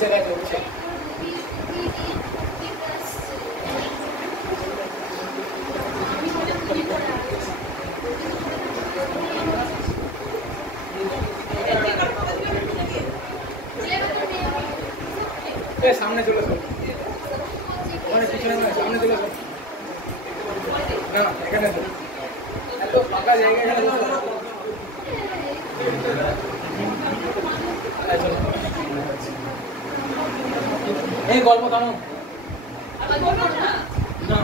উঠছে গেছে উঠছে। সামনে চলে আসো, ওখানে পিছনে নয়, সামনে চলে আসো। না এখানে এত ফাঁকা জায়গা, এখানে এই গল্প থামো না।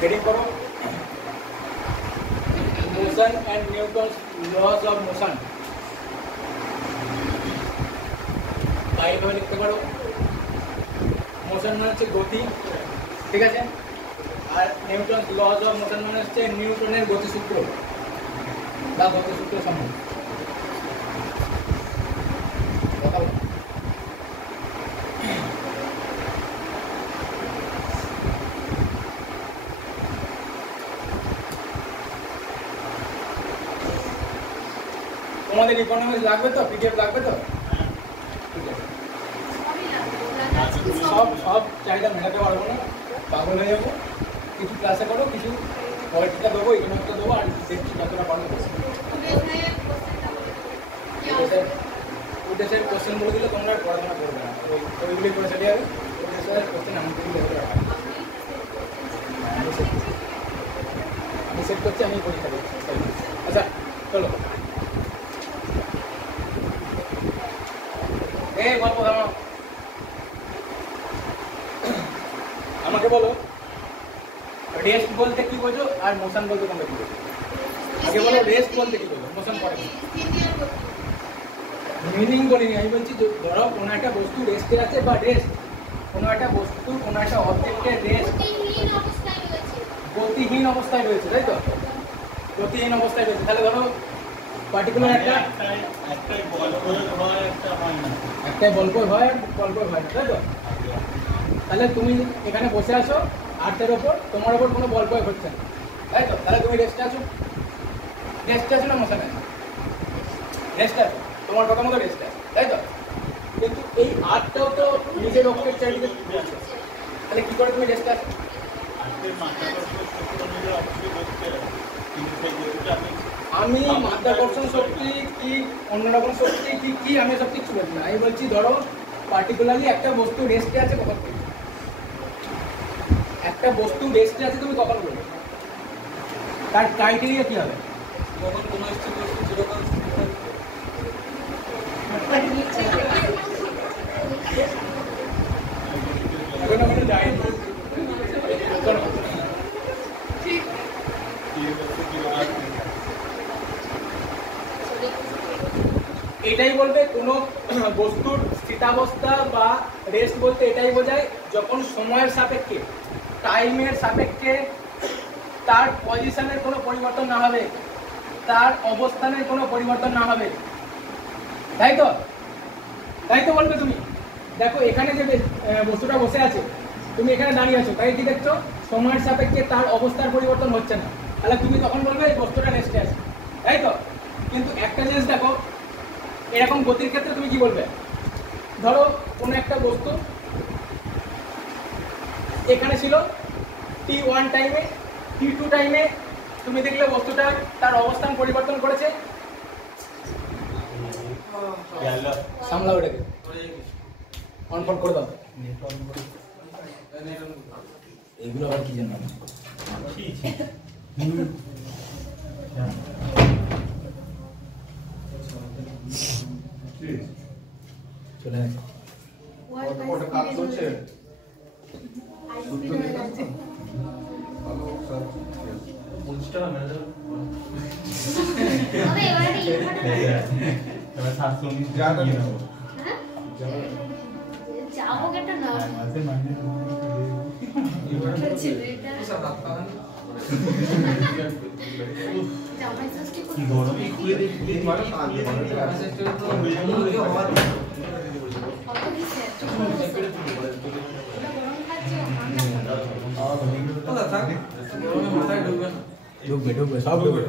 Heading करो motion and Newton's laws of motion। লিখতে পারো মোশন মানে হচ্ছে গতি, ঠিক আছে, আর নিউটনস লজ অফ মোশন মানে হচ্ছে নিউটনের গতিসূত্র বা গতিসূত্র সম্বন্ধে। তোমাদের ইকোনমিক্স লাগবে তো, পিডিএফ লাগবে তো, ঠিক আছে। সব চাহিদা মেটাতে পারবো না, পাগল হয়ে যাবো। কিছু ক্লাসে করো, কিছু পলিটিকা দেবো, ইকোনমিক্সটা দেবো, আর দেখছি যতটা পারবো। উদ্দেশ্যের কোশ্চেন বলে দিলে তোমরা পড়াশোনা করবে না, ওইগুলি করে সেটি হবে। উদ্দেশ্যের কোশ্চেন আমাকে দিলে আমি সেট করছি, আমি পরীক্ষা দিচ্ছি। আচ্ছা চলো, এই গল্প আমাকে বলো রেস্ট বলতে কি বোঝো আর মোশন বলতে তোমরা কি বোঝো? আগে বলো রেস্ট বলতে কি বোঝো, মোশন পরে। মিনিং বলিনি, আমি বলছি ধরো কোনো একটা বস্তু রেস্টে আছে বা রেস্ট, কোনো একটা বস্তু কোনো একটা অবজেক্টের রেস্ট গতিহীন অবস্থায় রয়েছে, তাই তো? গতিহীন অবস্থায় রয়েছে, তাহলে ধরো পার্টিকুলার একটাই বল প্রয়োগ হয়, একটাই বল প্রয়োগ হয়, বল প্রয়োগ হয় না, তাই তো? তাহলে তুমি এখানে বসে আছো আর্থের ওপর, তোমার ওপর কোনো বল প্রয়োগ হচ্ছে না, তাই তো? তাহলে তুমি রেস্টে আছো, রেস্টে আছো না মোশনে আছো? রেস্টে আছো, তোমার কথা মতো রেস্টে আছে, তাই তো? কিন্তু এই আর্টটাও তো নিজের অক্ষের চারিদিকে, তাহলে কি করে তুমি রেস্টে আছো? আমি মাধ্যাকর্ষণ শক্তি কি অন্যরকম শক্তি কি কি আমি সব কিছু বলছি না, আমি বলছি ধরো পার্টিকুলারলি একটা বস্তু রেস্টে আছে, কখন বলবে? একটা বস্তু রেস্টে আছে তুমি কখন বলবে? তার ক্রাইটেরিয়া কি হবে? যখন কোনো স্থির বস্তু যেরকম এটাই বলবে কোনো বস্তুর স্থিতাবস্থা বা রেস্ট বলতে এটাই বোঝায় যখন সময়ের সাপেক্ষে, টাইমের সাপেক্ষে তার পজিশনের কোনো পরিবর্তন না হবে, তার অবস্থানের কোনো পরিবর্তন না হবে, তাই তো? তাই তো বলবে তুমি। দেখো এখানে যে বস্তুটা বসে আছে, তুমি এখানে দাঁড়িয়ে আছো, তাই কি দেখছো? সময়ের সাপেক্ষে তার অবস্থার পরিবর্তন হচ্ছে না, তাহলে তুমি তখন বলবে এই বস্তুটা রেস্টে আছে, তাই তো? কিন্তু একটা জিনিস দেখো, এরকম গতির ক্ষেত্রে তুমি কি বলবে? ধরো কোনো একটা বস্তু এখানে ছিল T1 টাইমে, T2 টাইমে তুমি দেখলে বস্তুটা তার অবস্থান পরিবর্তন করেছে। সামলাও এটাকে, অন ফোন করে দাও। এগুলো আবার কি জানো? চলে আসে ওটা কাজ চলছে। ঢুকবে সব ঢুকবে।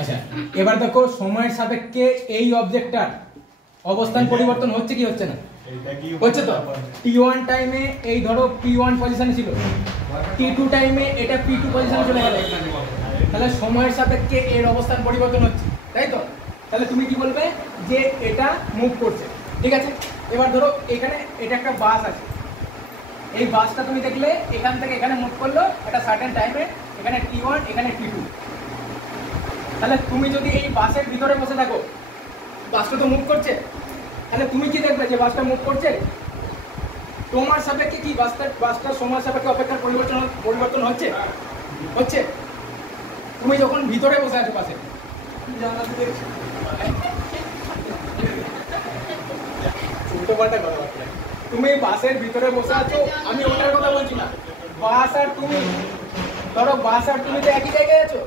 আচ্ছা, এবার দেখো সময়ের সাপেক্ষে এই অবজেক্টটার অবস্থান পরিবর্তন হচ্ছে কি হচ্ছে না? হচ্ছে তো। t1 টাইমে এই ধরো p1 পজিশনে ছিল, t2 টাইমে এটা p2 পজিশনে চলে গেল, তাহলে সময়ের সাপেক্ষে এর অবস্থান পরিবর্তন হচ্ছে, তাই তো? তাহলে তুমি কি বলবে যে এটা মুভ করছে, ঠিক আছে? এবার ধরো এখানে এটা একটা বাস আছে, এই বাসটা তুমি দেখলে এখান থেকে এখানে মুভ করলো একটা সার্টেন টাইমে, এখানে t1 এখানে t2। তাহলে তুমি যদি এই বাসের ভিতরে বসে থাকো, বাসটা তো মুভ করছে, তাহলে তুমি কি দেখবে যে বাসটা মুভ করছে? তোমার সাপেক্ষে কি বাসটা সময়ের সাপেক্ষে অপেক্ষার পরিবর্তন হচ্ছে হচ্ছে তুমি যখন ভিতরে বসে আছো বাসে, জানাতে দেখছো উল্টোপাল্টা কথাবার্তা। তুমি বাসের ভিতরে বসে আছো, আমি ওটার কথা বলছি না। বাস আর তুমি, ধরো বাস আর তুমি তো একই জায়গায় আছো,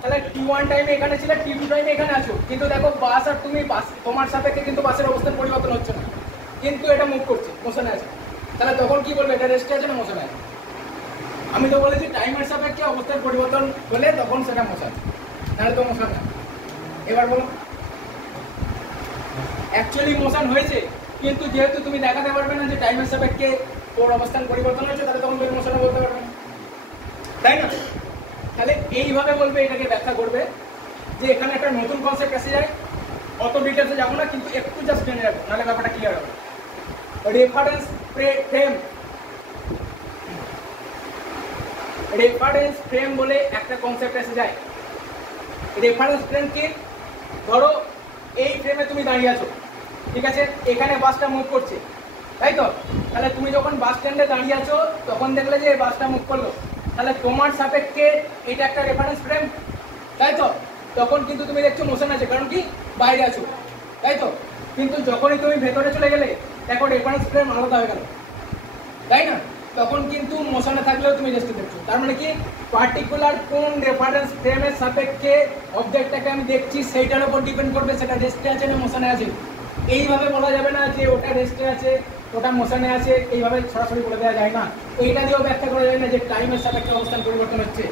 তাহলে t1 টাইমে এখানে ছিল, t2 টাইমে এখানে আছো, কিন্তু দেখো বাস আর তুমি তোমার সাপেক্ষে কিন্তু বাসের অবস্থান পরিবর্তন হচ্ছে না, কিন্তু এটা মুভ করছে, মোশনে আছে। তাহলে তখন কি বলবে? এটা রেস্টে আছে না মোশনে আছে? আমি তো বলেছি টাইমের সাপেক্ষে অবস্থান পরিবর্তন হলে তখন সেটা মোশন, তাহলে তো মোশন না। এবার বলো, অ্যাকচুয়ালি মোশন হয়েছে, কিন্তু যেহেতু তুমি দেখাতে পারবে না যে টাইমের সাপেক্ষে ওর অবস্থান পরিবর্তন হয়েছে, তাহলে তখন তুমি মোশনে বলতে পারবে না, তাই না? তাহলে এইভাবে বলবে, এটাকে ব্যাখ্যা করবে যে এখানে একটা নতুন কনসেপ্ট এসে যায়। অত ডিটেলসে যাবো না, কিন্তু একটু জাস্ট জেনে রাখবো, নাহলে ব্যাপারটা ক্লিয়ার হবে। রেফারেন্স ফ্রেম, রেফারেন্স ফ্রেম বলে একটা কনসেপ্ট এসে যায়। রেফারেন্স ফ্রেম কি? ধরো এই ফ্রেমে তুমি দাঁড়িয়ে আছো, ঠিক আছে? এখানে বাসটা মুভ করছে, তাই তো? তাহলে তুমি যখন বাস স্ট্যান্ডে দাঁড়িয়ে আছো, তখন দেখলে যে বাসটা মুভ করলো, তাহলে তোমার সাপেক্ষে এটা একটা রেফারেন্স ফ্রেম, তাই তো? তখন কিন্তু তুমি দেখছো মোশন আছে, কারণ কি বাইরে আছো, তাই তো? কিন্তু যখনই তুমি ভেতরে চলে গেলে, দেখো রেফারেন্স ফ্রেম আলাদা হয়ে গেল, তাই না? তখন কিন্তু মোশনে থাকলেও তুমি রেস্টে দেখছো। তার মানে কি, পার্টিকুলার কোন রেফারেন্স ফ্রেমের সাপেক্ষে অবজেক্টটাকে আমি দেখছি সেইটার উপর ডিপেন্ড করবে সেটা রেস্টে আছে না মোশনে আছে। এইভাবে বলা যাবে না যে ওটা রেস্টে আছে ওটা মোশনে আছে, এইভাবে সরাসরি বলে দেওয়া যায় না। এইটা দিয়েও ব্যাখ্যা করা যায় না যে টাইমের সাপেক্ষে অবস্থান পরিবর্তন হচ্ছে,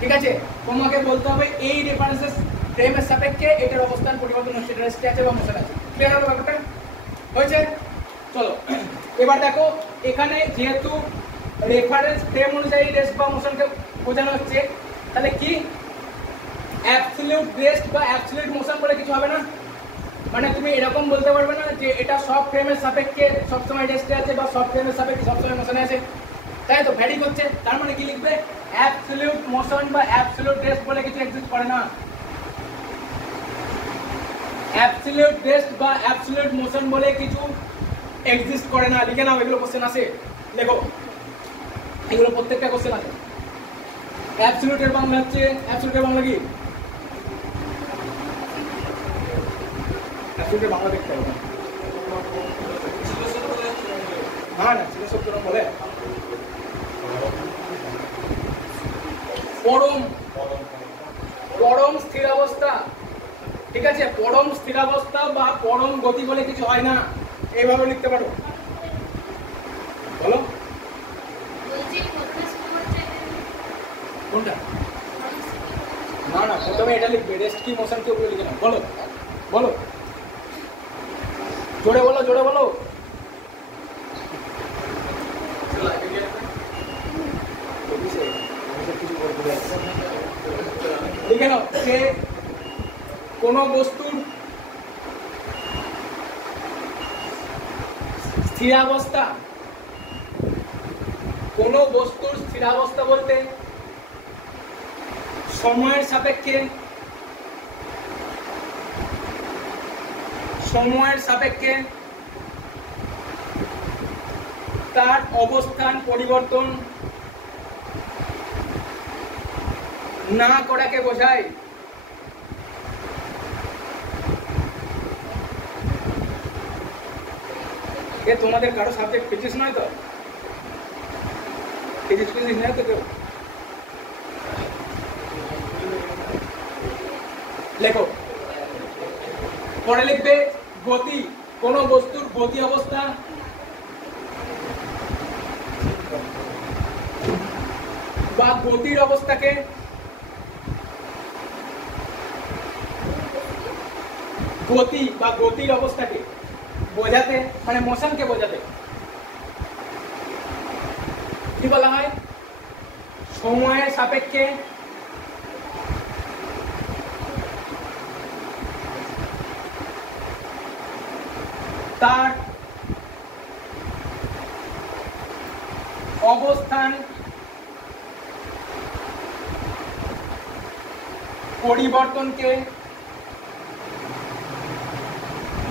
ঠিক আছে? তোমাকে বলতে হবে এই রেফারেন্সের ফ্রেমের সাপেক্ষে এটার অবস্থান পরিবর্তন হচ্ছে, রেস্টে আছে বা মোশনে আছে। ক্লিয়ার হলো ব্যাপারটা? হয়েছে? চলো এবার দেখো, এখানে যেহেতু রেফারেন্স ফ্রেম অনুযায়ী রেস্ট বা মোশনকে বোঝানো হচ্ছে, তাহলে কি অ্যাবসলিউট রেস্ট বা অ্যাবসলিউট মোশন বলে কিছু হবে না। মানে তুমি এরকম বলতে পারবে না যে এটা সব ফ্রেমের সাপেক্ষে সবসময় রেস্টে আছে বা সব ফ্রেমের সাপেক্ষে সবসময় মোশনে আছে, তাই তো? ভ্যারি করছে। তার মানে কি লিখবে? অ্যাবসলিউট মোশন বা অ্যাবসলিউট রেস্ট বলে কিছু এক্সিস্ট করে না। অ্যাবসলিউট রেস্ট বা অ্যাবসলিউট মোশন বলে কিছু এক্সিস্ট করে না। লিখে নাও, এগুলো কোশ্চেন আসে, দেখো এগুলো প্রত্যেকটা কোশ্চেন আছে। অ্যাবসলিউটের বাংলা হচ্ছে, অ্যাবসলিউটের বাংলা কি? অ্যাবসলিউটের বাংলা দেখতে হবে না, না চির শব্দ বলে পরম, পরম স্থিরাবস্থা, ঠিক আছে? পরম স্থিরাবস্থা বা পরম গতি বলে কিছু হয় না, এইভাবে লিখতে পারো। বলো কোনটা? না না, প্রথমে এটা লিখবে, রেস্ট কি মোশন কি ওগুলো লিখে নাও। বলো বলো, জোরে বলো, জোরে বলো। কিছু বলতে লিখে নাও যে কোনো বস্তুর স্থিরাবস্থা, কোনো বস্তুর স্থিরাবস্থা বলতে সময়ের সাপেক্ষে তার অবস্থান পরিবর্তন না করাকে বোঝায়। তোমাদের কারো সাবজেক্ট ফিজিক্স নয় তো? ফিজিক্স নয় তো কেউ? লেখো। পরে লিখবে গতি, কোন বস্তুর গতি অবস্থা বা গতির অবস্থাকে গতির অবস্থাকে বোঝাতে, মানে মোশনকে বোঝাতে কি বলা হয়? সময়ের সাপেক্ষে তার অবস্থান পরিবর্তনকে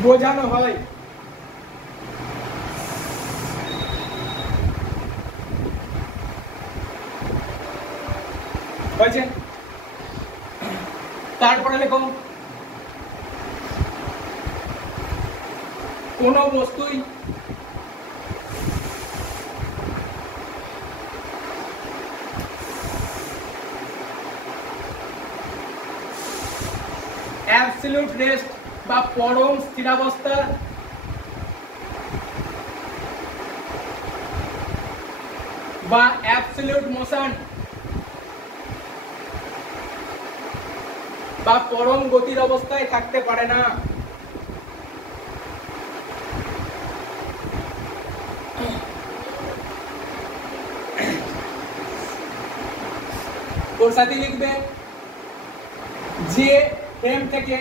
বোঝানো হয়। হয়েছে? তারপরে লেখো কোন বস্তুই অ্যাবসলিউট রেস্ট বা পরম স্থিরাবস্থা বা অ্যাবসলিউট মোশন বা পরম গতির অবস্থায় থাকতে পারে না। ওর সাথে লিখবে যে ফ্রেম থেকে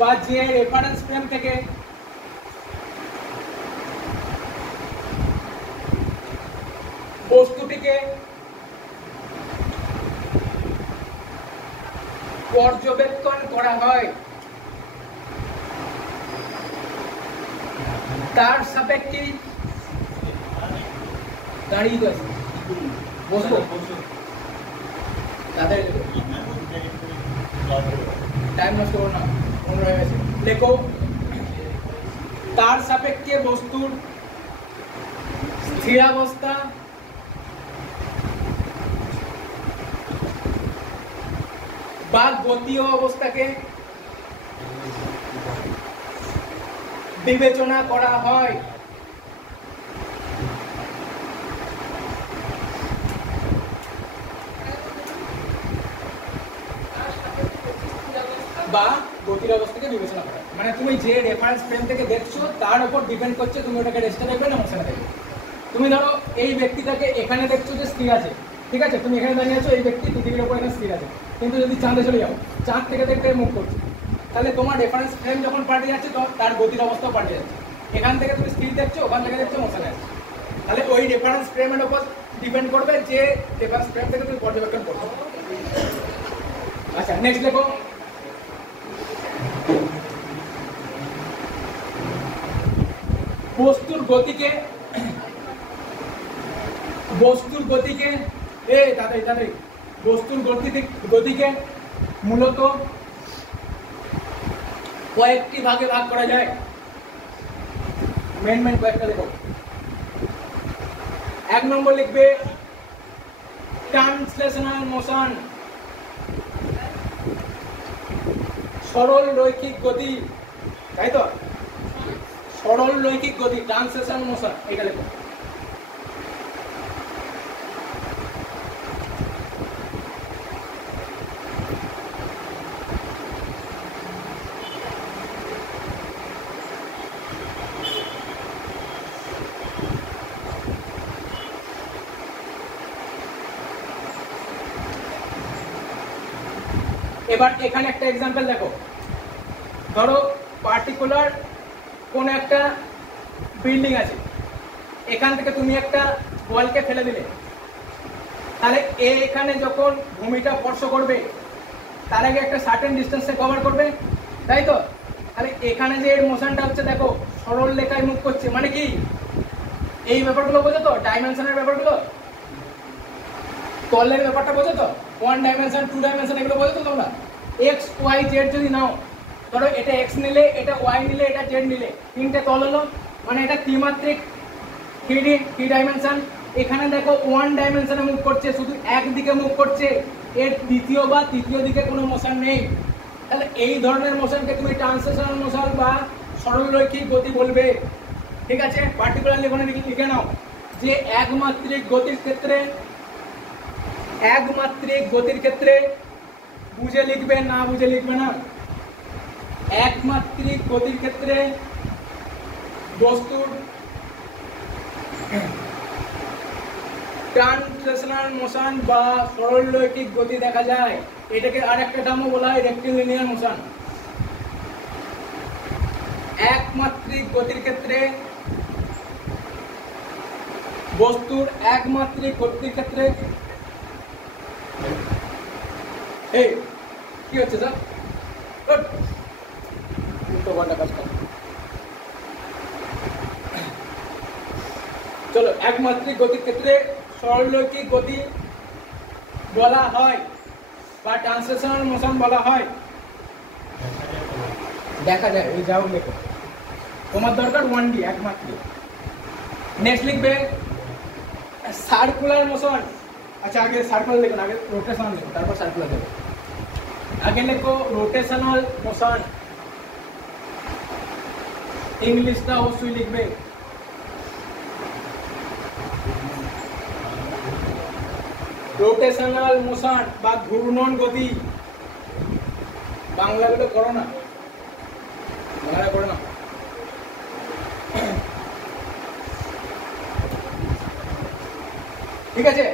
বা যে রেফারেন্স ফ্রেম থেকে বস্তুটিকে পর্যবেক্ষণ করা হয় তার সাপেক্ষে দাঁড়িয়ে গেছে বসবো তাদের টাইম নষ্ট করো না, মনে হয়ে গেছে। লেখো তার সাপেক্ষে বস্তুর স্থিরাবস্থা বা গতীয় অবস্থাকে বিবেচনা করা হয়। বা গতির অবস্থাকে বিবেচনা করা, মানে তুমি যে রেফারেন্স ফ্রেম থেকে দেখছো তার উপর ডিপেন্ড করছে তুমি ওটাকে রেস্টে দেখবে না মোশনে দেখবে। তুমি ধরো এই ব্যক্তিটাকে এখানে দেখছো যে স্থির আছে, ঠিক আছে, তুমি এখানে দাঁড়িয়ে আছো, এই ব্যক্তি পৃথিবীর উপর এখানে স্থির আছে, কিন্তু যদি চাঁদে চলে যাও, চাঁদ থেকে দেখতে মুভ করছে, তাহলে তোমার রেফারেন্স ফ্রেম যখন পাল্টে যাচ্ছে তার গতির অবস্থাও পাল্টে যাচ্ছে। এখান থেকে তুমি স্থির দেখছো, ওখান থেকে দেখছো মোশনে আছে, তাহলে ওই রেফারেন্স ফ্রেমের উপর ডিপেন্ড করবে যে রেফারেন্স ফ্রেম থেকে তুমি পর্যবেক্ষণ করছো। আচ্ছা, নেক্সট দেখো বস্তুর গতিকে গতিকে মূলত কয়েকটি ভাগে ভাগ করা যায়। মেন কয়েকটা দেখো। 1 নম্বর লিখবে ট্রান্সলেশনাল মোশন, সরল রৈখিক গতি, তাই তো? সরল রৈখিক গতি, ট্রান্সলেশনাল মোশন, এটা লেখো। এবার এখানে একটা এক্সাম্পল দেখো, ধরো পার্টিকুলার কোন একটা বিল্ডিং আছে, এখান থেকে তুমি একটা বলকে ফেলে দিলে, তাহলে এখানে যখন ভূমিটা স্পর্শ করবে তার আগে একটা সার্টেন ডিস্টেন্সে কভার করবে, তাই তো? তাহলে এখানে যে এর মোশনটা হচ্ছে দেখো সরল রেখায় মুভ করছে, মানে কি এই ব্যাপারগুলো বোঝো তো, ডাইমেনশনের ব্যাপারগুলো, তলের ব্যাপারটা বোঝো তো, 1 ডাইমেনশন 2 ডাইমেনশন এগুলো বোঝো তো তোমরা? এক্স ওয়াই জেড যদি নাও, ধরো এটা এক্স নিলে, এটা ওয়াই নিলে, এটা জেড নিলে, তিনটে তল হলো, মানে এটা ত্রিমাত্রিক 3 ডাইমেনশন। এখানে দেখো 1 ডাইমেনশনে মুভ করছে, শুধু একদিকে মুভ করছে, এর দ্বিতীয় বা তৃতীয় দিকে কোনো মোশন নেই। তাহলে এই ধরনের মোশনকে তুমি ট্রান্সলেশনাল মোশন বা সরলরৈখিক গতি বলবে, ঠিক আছে? পার্টিকুলারলি এখানে লিখে নাও যে একমাত্রিক গতির ক্ষেত্রে বুঝে লিখবে, না বুঝে লিখবে না। একমাত্রিক গতির ক্ষেত্রে বস্তুর ট্রান্সলেশনাল মোশন বা সরলরৈখিক গতি দেখা যায়। এটাকে আরেকটা নামও বলা হয় রেক্টিলিনিয়ার মোশন। একমাত্রিক গতির ক্ষেত্রে বস্তুর একমাত্রিক গতির ক্ষেত্রে এই কি হচ্ছে স্যার? চলো, একমাত্রিক গতির ক্ষেত্রে সরলরৈখিক গতি বলা হয় বা ট্রান্সলেশনাল মোশন বলা হয়। দেখা যায়, এই যাও লেখো, তোমার দরকার 1D একমাত্রিক। নেক্সট লিখবে সার্কুলার মোশন। আচ্ছা, আগে সার্কুলার লেখো না, আগে রোটেশনাল লেখো, তারপর সার্কুলার লেখো। আগে লেখো রোটেশনাল মোশন, ইংলিশটা অবশ্যই লিখবে। রোটেশনাল মোশন বা ঘূর্ণন গতি, বাংলাগুলো করো না, বাংলা করো না। ঠিক আছে,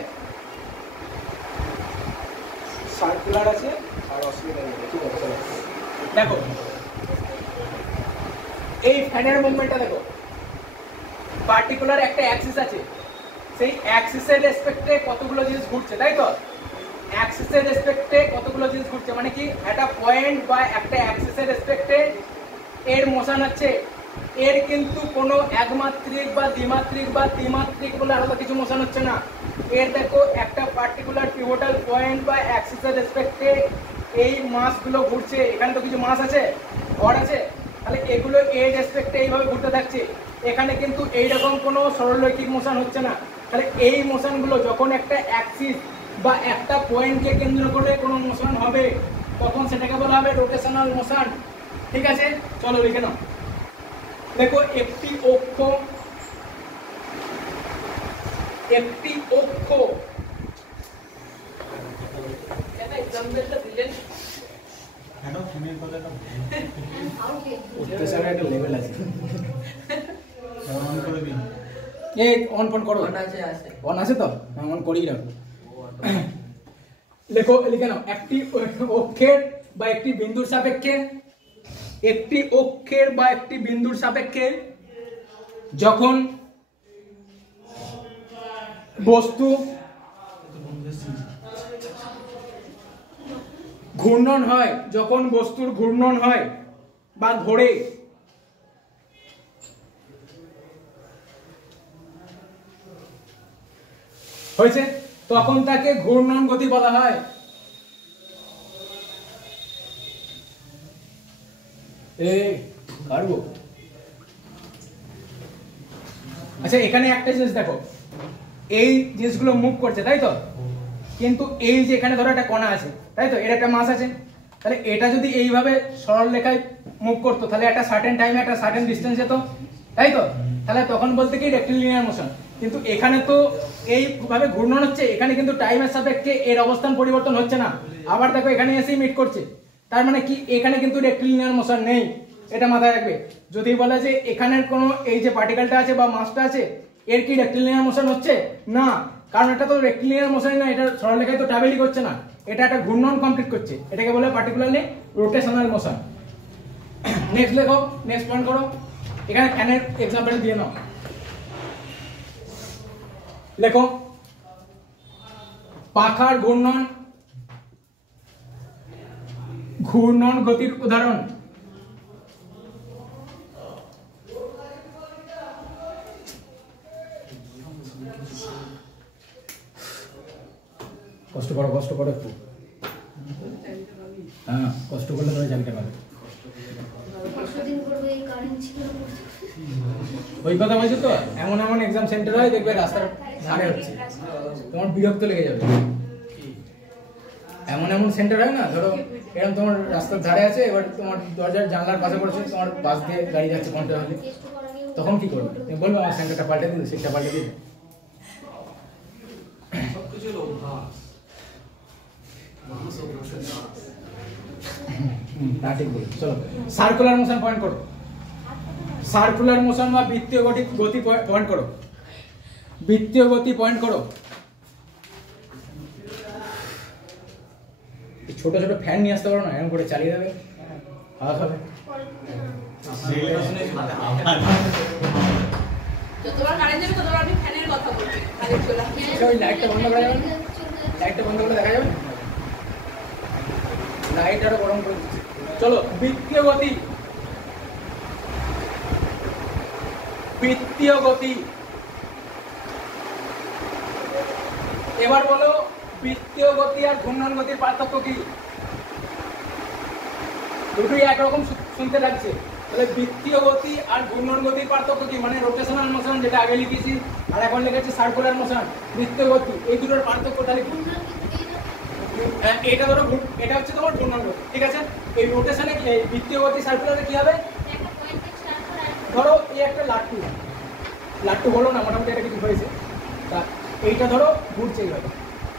সার্কুলার আছে আর অসুবিধা নেই। ঠিক আছে, দেখো এই ফ্যানের মুভমেন্টটা দেখো, পার্টিকুলার একটা অ্যাক্সিস আছে, সেই অ্যাক্সিসের রেসপেক্টে কতগুলো জিনিস ঘুরছে, তাই তো? অ্যাক্সিসের রেসপেক্টে কতগুলো জিনিস ঘুরছে মানে কি, একটা পয়েন্ট বা একটা অ্যাক্সিসের রেসপেক্টে এর মোশন আছে। এর কিন্তু কোনো একমাত্রিক বা দ্বিমাত্রিক বা ত্রিমাত্রিক বলে আলাদা কিছু মোশন হচ্ছে না। এর দেখো একটা পার্টিকুলার পিভটাল পয়েন্ট বা অ্যাক্সিসের রেসপেক্টে এই মাসগুলো ঘুরছে। এখানে তো কিছু মাস আছে, ভর আছে, তাহলে এগুলো এর রেসপেক্টে এইভাবে ঘুরতে থাকছে। এখানে কিন্তু এইরকম কোনো সরলরৈখিক মোশন হচ্ছে না। তাহলে এই মোশনগুলো যখন একটা অ্যাক্সিস বা একটা পয়েন্টকে কেন্দ্র করে কোনো মোশন হবে, তখন সেটাকে বলা হবে রোটেশনাল মোশন। ঠিক আছে, চলো লিখে নাও। দেখো একটি অক্ষ লেভেল আছে, এই অন ফোন করো, অন আছে তো, অন করি রাখো। লেখো, লিখে নাও একটি অক্ষের বা একটি বিন্দুর সাপেক্ষে, একটি অক্ষের বা একটি বিন্দুর সাপেক্ষে যখন বস্তু ঘূর্ণন হয়, যখন বস্তুর ঘূর্ণন হয় বা ঘোরে, হয়েছে, তখন তাকে ঘূর্ণন গতি বলা হয়। আচ্ছা, এখানে একটা জিনিস দেখো, এই জিনিসগুলো মুভ করছে, তাই তো? কিন্তু এই যে এখানে ধরো একটা কণা আছে, তাই তো? এর একটা মাস আছে, তাহলে এটা যদি এইভাবে সরল রেখায় মুভ করতো, তাহলে একটা সার্টেন টাইমে একটা সার্টেন ডিস্টেন্স যেত, তাই তো? তাহলে তখন বলতে কি রেক্টিলিনিয়ার মোশন। কিন্তু এখানে তো এইভাবে ঘূর্ণন হচ্ছে, এখানে কিন্তু টাইমের সাপেক্ষে এর অবস্থান পরিবর্তন হচ্ছে না। আবার দেখো এখানে এসেই মিট করছে, তার মানে কি এখানে কিন্তু রেক্টিলিনিয়ার মোশন নেই। এটা মাথায় রাখবে। যদি বলে যে এখানের কোনো এই যে পার্টিকেলটা আছে বা মাসটা আছে, এর কি রেক্টিলিনিয়ার মোশন হচ্ছে না, কারণ এটা তো রেক্টিলিনিয়ার মোশন না, এটা সরলরেখায় তো ট্রাভেলই করছে না, এটা একটা ঘূর্ণন কমপ্লিট করছে, এটাকে বলে পার্টিকুলারলি রোটেশনাল মোশন। নেক্সট লেখো, নেক্সট পয়েন্ট করো। এখানে ফ্যানের এক্সাম্পল দিয়ে নাও, লেখো পাখার ঘূর্ণন, ঘূর্ণন গতির উদাহরণ। কষ্ট করো একটু, হ্যাঁ কষ্ট করলে তবে জানতে পারবে। ওই কথা বলছো তো, এমন এমন এক্সাম সেন্টার হয় দেখবে রাস্তার ধারে হচ্ছে, তোমার বিরক্ত লেগে যাবে। এমন এমন সেন্টার হয় না, ধরো এরকম তোমার রাস্তার ধারে আছে, এবার তোমার দরজার জানলার পাশে পড়েছে, তোমার বাস দিয়ে গাড়ি যাচ্ছে কন্টিনিউয়াসলি, তখন কি করবে? তুমি বলবে আমার সেন্টারটা পাল্টে দিন, সেটা পাল্টে দিন। তা ঠিক বলি। চলো সার্কুলার মোশন পয়েন্ট করো, সার্কুলার মোশন বা বৃত্তীয় গতি পয়েন্ট করো, বৃত্তীয় গতি পয়েন্ট করো। ছোট ছোট ফ্যান নিয়ে আসতে পারো না, এরকম করে চালিয়ে দেবে, হাওয়া খাবে। যতবার কারেন্ট যাবে ততবার আপনি ফ্যানের কথা বলবেন, কারেন্ট চলে আসবে। ওই লাইটটা বন্ধ করা যাবে না, লাইটটা বন্ধ করে দেখা যাবে না, লাইট আরো গরম করে দিচ্ছে। চলো বৃত্তীয় গতি, বৃত্তীয় গতি। এবার বলো বৃত্তীয় গতি আর ঘূর্ণন গতির পার্থক্য কি? দুটোই একরকম শুনতে লাগছে, তাহলে বৃত্তীয় গতি আর ঘূর্ণন গতির পার্থক্য কি? মানে রোটেশনাল মোশন যেটা আগে লিখেছি আর এখন লিখেছি সার্কুলার মোশন, বৃত্তীয় গতি, এই দুটোর পার্থক্য তাহলে কি? এটা ধরো, এটা হচ্ছে তোমার ঘূর্ণন গতি, ঠিক আছে? এই রোটেশনে বৃত্তীয় গতি সার্কুলারে কি হবে? ধরো এই একটা লাট্টু হলো না, মোটামুটি এটা কিছু হয়েছে, তা এইটা ধরো ঘুরছে এইভাবে,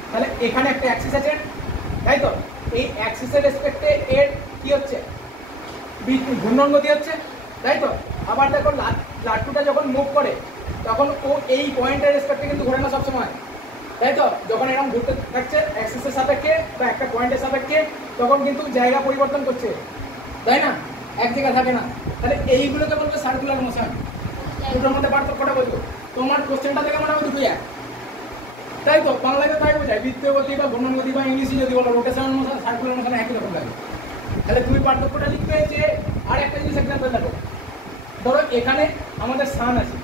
তাহলে এখানে একটা অ্যাক্সিস আছে, তাই তো? এই অ্যাক্সিসের রেসপেক্টে এর কি হচ্ছে? ঘূর্ণন গতি হচ্ছে, তাই তো? আবার দেখো লাট্টুটা যখন মুভ করে তখন ও এই পয়েন্টের রেসপেক্টে কিন্তু ঘোরে না সবসময়, তাই তো? যখন এরকম ঘুরতে থাকছে অ্যাক্সিসের সাপেক্ষে বা একটা পয়েন্টের সাপেক্ষে, তখন কিন্তু জায়গা পরিবর্তন করছে, তাই না? এক জায়গায় থাকে না। তাহলে এইগুলোকে বলবে সার্কুলার মোশন। দুটোর মধ্যে পার্থক্যটা বলবো, তোমার কোশ্চেনটা থেকে মোটামুটি দুটোই এক, তাই তো? বাংলাতে তাই বোঝায়, বৃত্তীয় গতি বা ঘূর্ণন গতি বা ইংলিশে যদি বলো রোটেশনাল মোশন সার্কুলার মোশন একই রকম লাগে। তাহলে তুমি পার্থক্যটা লিখবে যে, আর একটা জিনিস এক্সাম্পল দেখো, ধরো এখানে আমাদের সান আছে,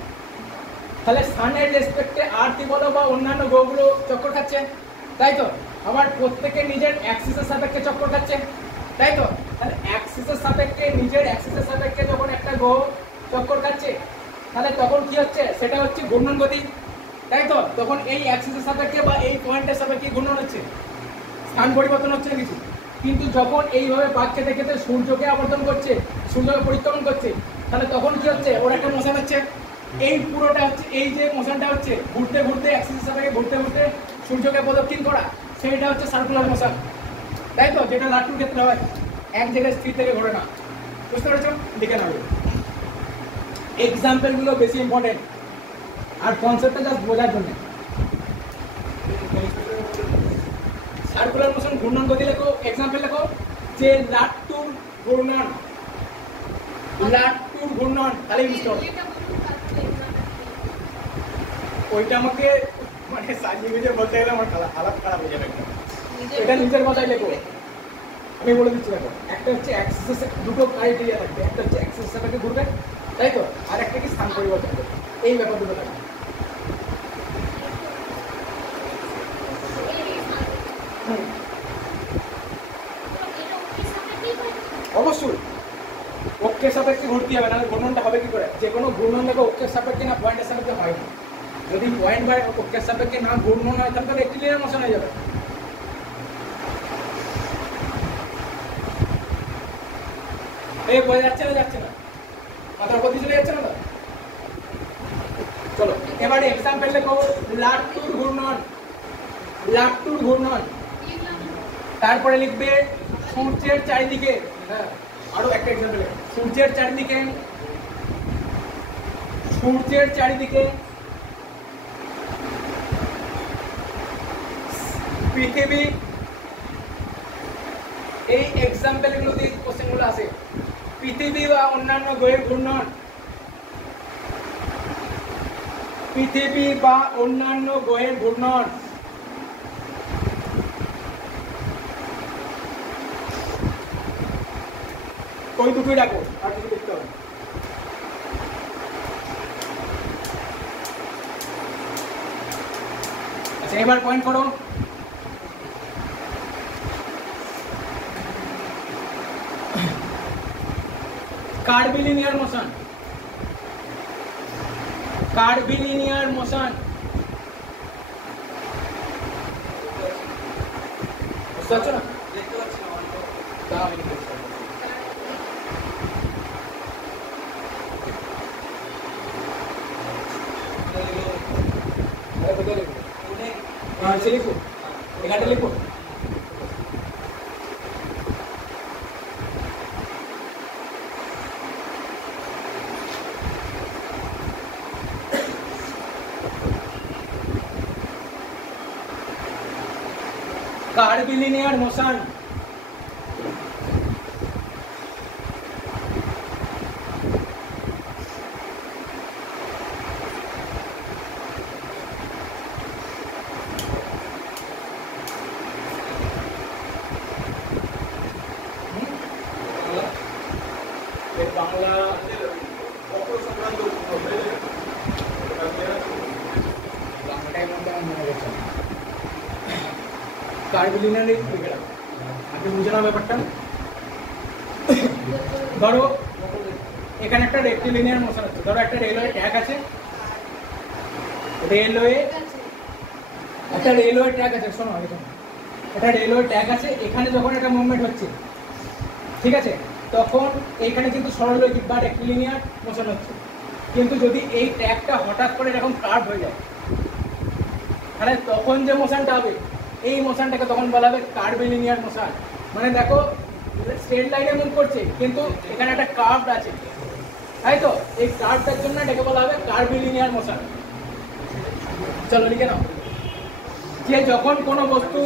তাহলে সানের রেসপেক্টে আরতি বলো বা অন্যান্য গ্রহগুলো চক্কর খাচ্ছে, তাই তো? আবার প্রত্যেকে নিজের অ্যাক্সিসের সাপেক্ষে চক্কর খাচ্ছে, তাই তো? তাহলে অ্যাক্সিসের সাপেক্ষে, নিজের অ্যাক্সিসের সাপেক্ষে যখন একটা গ্রহ চক্কর খাচ্ছে, তাহলে তখন কি হচ্ছে? সেটা হচ্ছে ঘূর্ণন গতি, তাই তো? তখন এই অ্যাক্সিসের সাপেক্ষে বা এই পয়েন্টের সাপেক্ষে ঘূর্ণন হচ্ছে, স্থান পরিবর্তন হচ্ছে না কিছু। কিন্তু যখন এইভাবে পাক খেতে খেতে সূর্যকে আবর্তন করছে, সূর্যকে পরিক্রমণ করছে, তাহলে তখন কি হচ্ছে? ওর একটা মোশন হচ্ছে, এই পুরোটা হচ্ছে, এই যে মোশনটা হচ্ছে ঘুরতে ঘুরতে অ্যাক্সিসের সাপেক্ষে ঘুরতে ঘুরতে সূর্যকে প্রদক্ষিণ করা, সেইটা হচ্ছে সার্কুলার মোশন, তাই তো? যেটা লাট্টুর ক্ষেত্রে হয়, এক জায়গায় স্থির থেকে ঘোরে না। বুঝতে পেরেছো? লিখে নাও, এক্সাম্পলগুলো বেশি ইম্পর্টেন্ট আর কনসেপ্টটা জাস্ট বোঝার জন্য। সার্কুলার মোশন ঘূর্ণন গতি লেখো, এক্সাম্পল লেখো যে লাট্টুর ঘূর্ণন, লাট্টুর ঘূর্ণন, তাহলে বুঝতে হবে। ওইটা আমাকে মানে সাজিয়ে গুজে বলতে গেলে আমার হালাত খারাপ হয়ে যাবে, এটা নিজের কথাই লেখো। আমি বলে দিচ্ছি, দেখো একটা হচ্ছে অ্যাক্সিস, দুটো ক্রাইটেরিয়া থাকবে, একটা হচ্ছে অ্যাক্সিস সাপেক্ষে ঘুরবে, তাই তো? আর একটা কি স্থান পরিবর্তন করবে, এই ব্যাপার দুটো থাকবে। অবশ্যই অক্ষের সাপেক্ষে ঘুরতে হবে, নাহলে ঘূর্ণনটা হবে কি করে? যে কোনো ঘূর্ণন দেখো অক্ষের সাপেক্ষে না পয়েন্টের সাপেক্ষে হয় না। যদি পয়েন্ট বা অক্ষের সাপেক্ষে না ঘূর্ণন হয় তাহলে রেক্টিলিনিয়ার মোশন হয়ে যাবে। এই বোঝা যাচ্ছে না? যাচ্ছে না? মাথার গতি চলে যাচ্ছে না তো? চলো এবারে এক্সাম্পল লেখো লাট্টুর ঘূর্ণন, লাট্টুর ঘূর্ণন। তারপরে লিখবে সূর্যের চারিদিকে, হ্যাঁ আরো একটা এক্সাম্পল লেখো, সূর্যের চারিদিকে, সূর্যের চারিদিকে পৃথিবী এই এক্সাম্পল গুলো দিয়ে কোশ্চেন গুলো আসে। পৃথিবী বা অন্যান্য গ্রহের ঘূর্ণন, পৃথিবী বা অন্যান্য গ্রহের ঘূর্ণন, ওই দুটোই রাখো, আর কিছু লিখতে হবে। আচ্ছা এবার পয়েন্ট করো। কার্ভিলিনিয়ার মোশন, কার্ভিলিনিয়ার মোশন বুঝতে পারছো না? দাঁড়াও, আমি লিখে দিচ্ছি। লিখো, এখানটা লিখো। কার্ভিলিনিয়ার মোশন বাংলা কার্ভিলিনিয়ার আপনি বুঝে না ব্যাপারটা। ধরো এখানে একটা রেক্টিলিনিয়ার মোশন আছে, ধরো একটা রেলওয়ে ট্র্যাক আছে, রেলওয়ে একটা রেলওয়ে ট্র্যাক আছে, শোনো আগে শোনো, একটা রেলওয়ে ট্র্যাক আছে, এখানে যখন একটা মুভমেন্ট হচ্ছে, ঠিক আছে, তখন এইখানে কিন্তু সরলরৈখিক বা রেক্টিলিনিয়ার মোশন হচ্ছে। কিন্তু যদি এই ট্র্যাকটা হঠাৎ করে এরকম কার্ভ হয়ে যায়, তাহলে তখন যে মোশনটা হবে এই মোশনটাকে তখন বলা হবে কার্ভিলিনিয়ার মোশন। মানে দেখো স্ট্রেট লাইনে মুভ করছে কিন্তু এখানে একটা কার্ভ আছে, তাই তো? এই কার্ভটার জন্য এটাকে বলা হবে কার্ভিলিনিয়ার মোশন। চলো লিখে নাও যে যখন কোনো বস্তু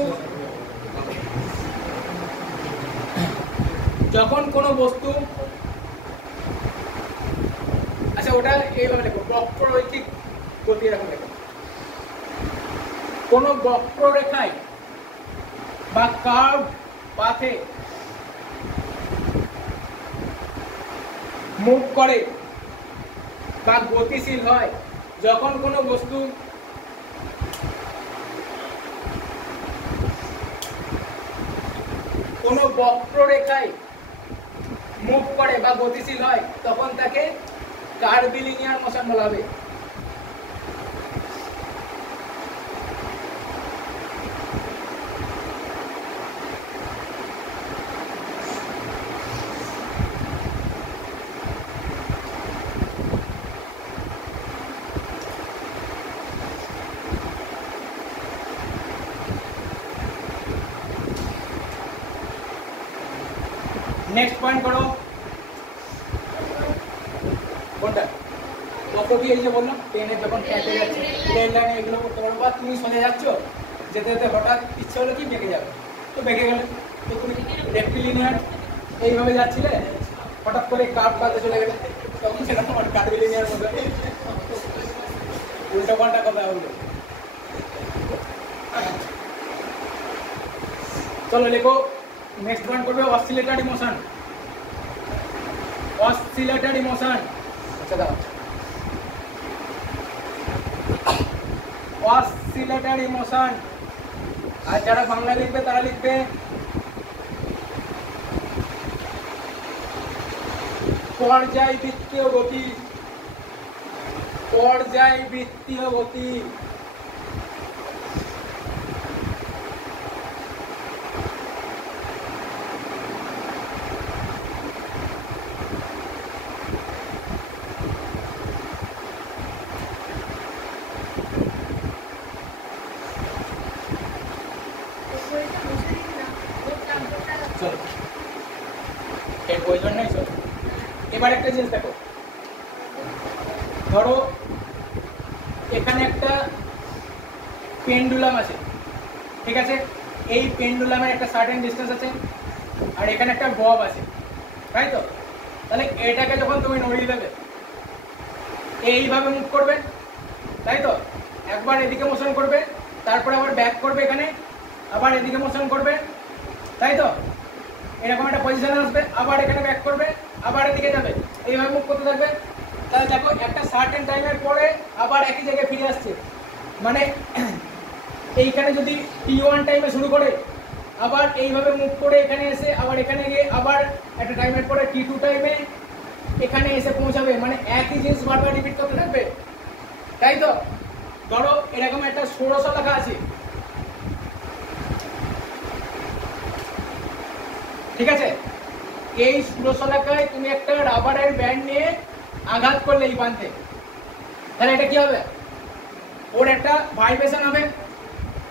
আচ্ছা ওটা এইভাবে লেখো, বক্ররৈখিক গতি এরকম লেখো। কোন বক্ররেখায় বা কার্ভ পাথে মুভ করে বা গতিশীল হয়, যখন কোনো বস্তু কোনো বক্ররেখায় মুভ করে বা গতিশীল হয়, তখন তাকে কার্ভিলিনিয়ার মোশন বলা হবে। নেক্সট পয়েন্ট করো, কোনটা? বক্র কি এই যে বললাম ট্রেনে যখন ট্র্যাকে যাচ্ছে, রেল লাইনে এগুলো করতে পারো, বা তুমি সোজা যাচ্ছ, যেতে যেতে হঠাৎ ইচ্ছে হলো কি বেঁকে যাবে, তো বেঁকে গেলে তো তুমি রেক্টিলিনিয়ার এইভাবে যাচ্ছিলে, হঠাৎ করে কার্ভ পাতে চলে গেলে, তখন সেটা তোমার কার্ভিলিনিয়ার মধ্যে উল্টো পাল্টা কথা হলো। চলো লেখো, নেক্সট পয়েন্ট করবে অসিলেটরি মোশন। অসিলেটরি মোশন, আচ্ছা দাও, অসিলেটরি মোশন। আর যারা বাংলা লিখবে তারা লিখবে পর্যায়বৃত্তীয় গতি। পর্যায়বৃত্তীয় গতি, চলো এর প্রয়োজন নেই। চলো এবার একটা জিনিস দেখো, ধরো এখানে একটা পেন্ডুলাম আছে, ঠিক আছে, এই পেন্ডুলামের একটা সার্টেন ডিস্টেন্স আছে, আর এখানে একটা বব আছে, তাই তো? তাহলে এটাকে যখন তুমি নড়িয়ে দেবে এইভাবে মুভ করবে, তাই তো? একবার এদিকে মোশন করবে, তারপরে আবার ব্যাক করবে, এখানে আবার এদিকে মোশন করবে, তাই তো? এরকম একটা পজিশনে আসবে, আবার এখানে ব্যাক করবে, আবার এদিকে যাবে, এইভাবে মুভ করতে থাকবে। তাহলে দেখো একটা সার্টেন টাইমের পরে আবার একই জায়গায় ফিরে আসছে। মানে এইখানে যদি T1 টাইমে শুরু করে আবার এইভাবে মুভ করে এখানে এসে আবার এখানে গিয়ে আবার একটা টাইমের পরে T2 টাইমে এখানে এসে পৌঁছাবে, মানে একই জিনিস বারবার রিপিট করতে থাকবে, তাই তো? ধরো এরকম একটা ষোড়শ লেখা আছে, ঠিক আছে? এই ষোড়শ লেখায় তুমি একটা রাবারের ব্যান্ড নিয়ে আঘাত করলে এই প্রান্তে, তাহলে এটা কি হবে? ওর একটা ভাইব্রেশন হবে,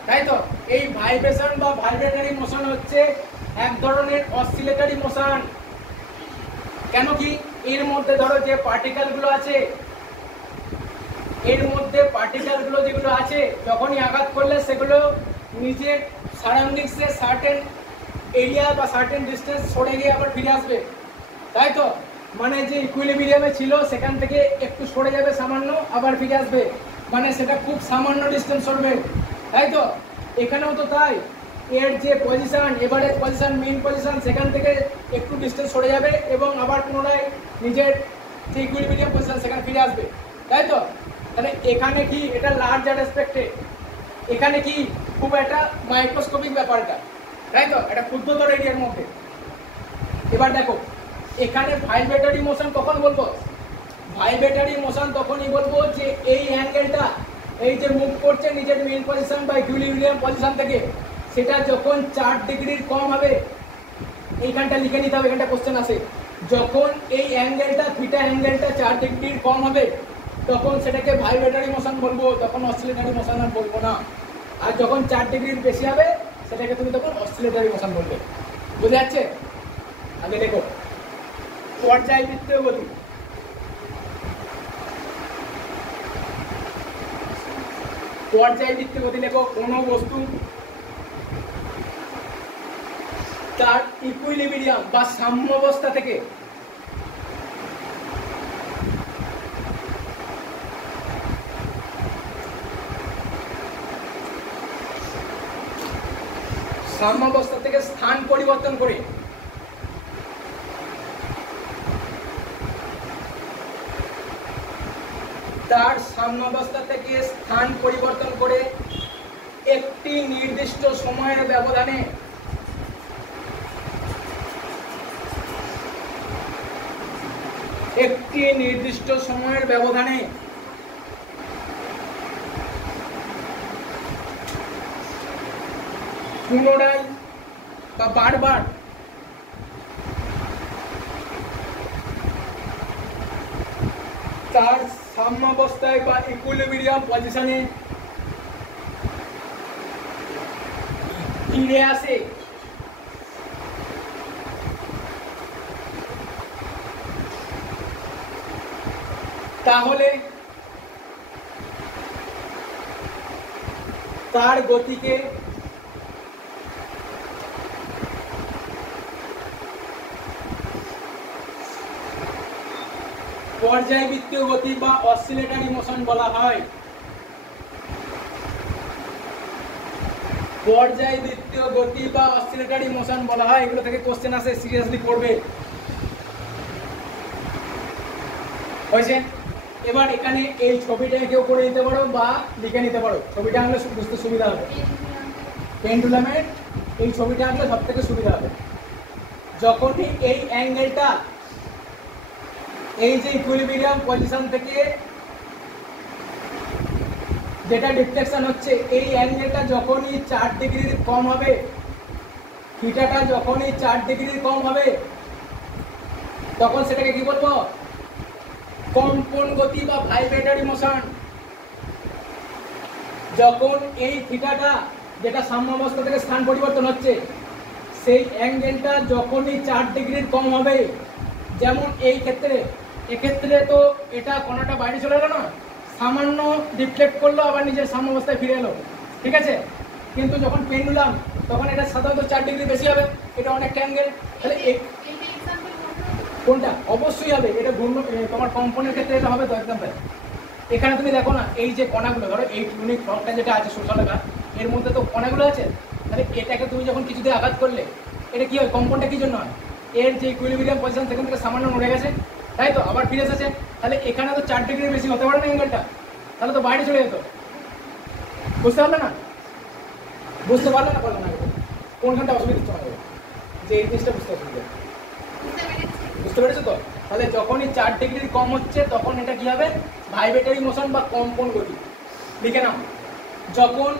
তাই তো? এই ভাইব্রেশন বা ভাইব্রেটরি মোশন হচ্ছে এক ধরনের অসিলেটরি মোশন। কেন কি? এর মধ্যে ধরো যে পার্টিকেলগুলো আছে, এর মধ্যে পার্টিকেলগুলো যেগুলো আছে যখনই আঘাত করলে সেগুলো নিজের সারাউন্ডিংসে সার্টেন এরিয়া বা সার্টেন ডিস্টেন্স সরে গিয়ে আবার ফিরে আসবে, তাই তো? মানে যে ইকুইলিব্রিয়ামে ছিল সেখান থেকে একটু সরে যাবে সামান্য, আবার ফিরে আসবে, মানে সেটা খুব সামান্য ডিস্টেন্স সরবে, তাই তো? এখানেও তো তাই। এর যে পজিশন, এবারে পজিশন মেইন পজিশন, সেখান থেকে একটু ডিস্টেন্স সরে যাবে এবং আবার পুনরায় নিজের যে ইকুইলিব্রিয়াম পজিশন সেখানে ফিরে আসবে, তাই তো? তাহলে এখানে কি এটা লার্জার রেসপেক্টে, এখানে কি খুব একটা মাইক্রোস্কোপিক ব্যাপারটা, তাই তো? এটা ক্ষুদ্রতর এরিয়ার মধ্যে। এবার দেখো এখানে ভাইব্রেটরি মোশন কখন বলবো? ভাইব্রেটরি মোশন তখনই বলবো যে এই অ্যাঙ্গেলটা, এই যে মুভ করছে নিজের মেইন পজিশন বা ইকুইলিব্রিয়াম পজিশন থেকে, সেটা যখন 4 ডিগ্রির কম হবে, এইখানটা লিখে নিতে হবে, এখানটা কোশ্চেন আসে, যখন এই অ্যাঙ্গেলটা থিটা অ্যাঙ্গেলটা 4 ডিগ্রির কম হবে তখন সেটাকে ভাইব্রেটরি মোশন বলবো, তখন অসিলেটরি মোশন আর বলবো না। আর যখন 4 ডিগ্রির বেশি হবে সেটাকে তুমি তখন অসিলেটরি মোশন বলবে। বুঝে যাচ্ছে? আগে দেখো পর্যায়বৃত্তীয় গতি। পর্যায়বৃত্তীয় গতি লেখো, কোনো বস্তু তার ইকুইলিব্রিয়াম বা সাম্যাবস্থা থেকে স্থান পরিবর্তন করে তার সাম্যাবস্থা থেকে স্থান পরিবর্তন করে একটি নির্দিষ্ট সময়ের ব্যবধানে পুনরায় বা বারবার তার সাম্যাবস্থায় বা ইকুইলিব্রিয়াম পজিশনে ফিরে আসে, তাহলে তার গতিকে পর্যায়বৃত্তীয় গতি বা অসিলেটরি মোশন বলা হয়। পর্যায়বৃত্তীয় গতি বা অসিলেটরি মোশন বলা হয়। এগুলো থেকে কোশ্চেন আসে, সিরিয়াসলি পড়বে। হয়েছে? এবার এখানে এই ছবিটা কেউ করে নিতে পারো বা লিখে নিতে পারো, ছবিটা আনলে বুঝতে সুবিধা হবে। পেন্ডুলামের এই ছবিটা আনলে সব থেকে সুবিধা হবে। যখনই এই অ্যাঙ্গেলটা, এই যে ইকুইলিব্রিয়াম পজিশন থেকে যেটা ডিফ্লেকশন হচ্ছে, এই অ্যাঙ্গেলটা যখনই 4 ডিগ্রির কম হবে, থিটাটা যখনই 4 ডিগ্রির কম হবে, তখন সেটাকে কি বলবো? কম্পন গতি বা ভাইব্রেটরি মোশন। যখন এই থিটাটা, যেটা সাম্যাবস্থা থেকে স্থান পরিবর্তন হচ্ছে, সেই অ্যাঙ্গেলটা যখনই 4 ডিগ্রির কম হবে, যেমন এই ক্ষেত্রে, এক্ষেত্রে তো এটা কোণাটা বাইরে চলে গেল না, সামান্য ডিফ্লেক্ট করলো, আবার নিজের সাম্যাবস্থায় ফিরে এলো, ঠিক আছে? কিন্তু যখন পেন্ডুলাম তখন এটা সাধারণত 4 ডিগ্রি বেশি হবে, এটা অনেকটা অ্যাঙ্গেল। তাহলে কোনটা অবশ্যই হবে, এটা ঘূর্ণ তোমার কম্পনের ক্ষেত্রে এটা হবে তো একদম তাই। এখানে তুমি দেখো না এই যে কণাগুলো, ধরো এই ইউনিক ফর্মটা যেটা আছে সূর্যরেখা, এর মধ্যে তো কণাগুলো আছে। তাহলে এটাকে তুমি যখন কিছুতে আঘাত করলে এটা কি হয়, কম্পনটা কি জন্য হয়, এর যে ইকুইলিব্রিয়াম পজিশন সেখান থেকে সামান্য নড়ে গেছে, তাই তো, আবার ফিরে এসেছে। তাহলে এখানে তো 4 ডিগ্রি বেশি হতে পারে না অ্যাঙ্গেলটা, তাহলে তো বাইরে চলে যেত। বুঝতে পারলে না, বুঝতে পারলে না, পারলে না কোনখানটা অসুবিধা হচ্ছে আমাদের, যে এই জিনিসটা বুঝতে অসুবিধা, বুঝতে পেরেছো তো? তাহলে যখনই 4 ডিগ্রির কম হচ্ছে তখন এটা কি হবে, ভাইব্রেটরি মোশন বা কম্পন গতি। লিখে নাও, যখন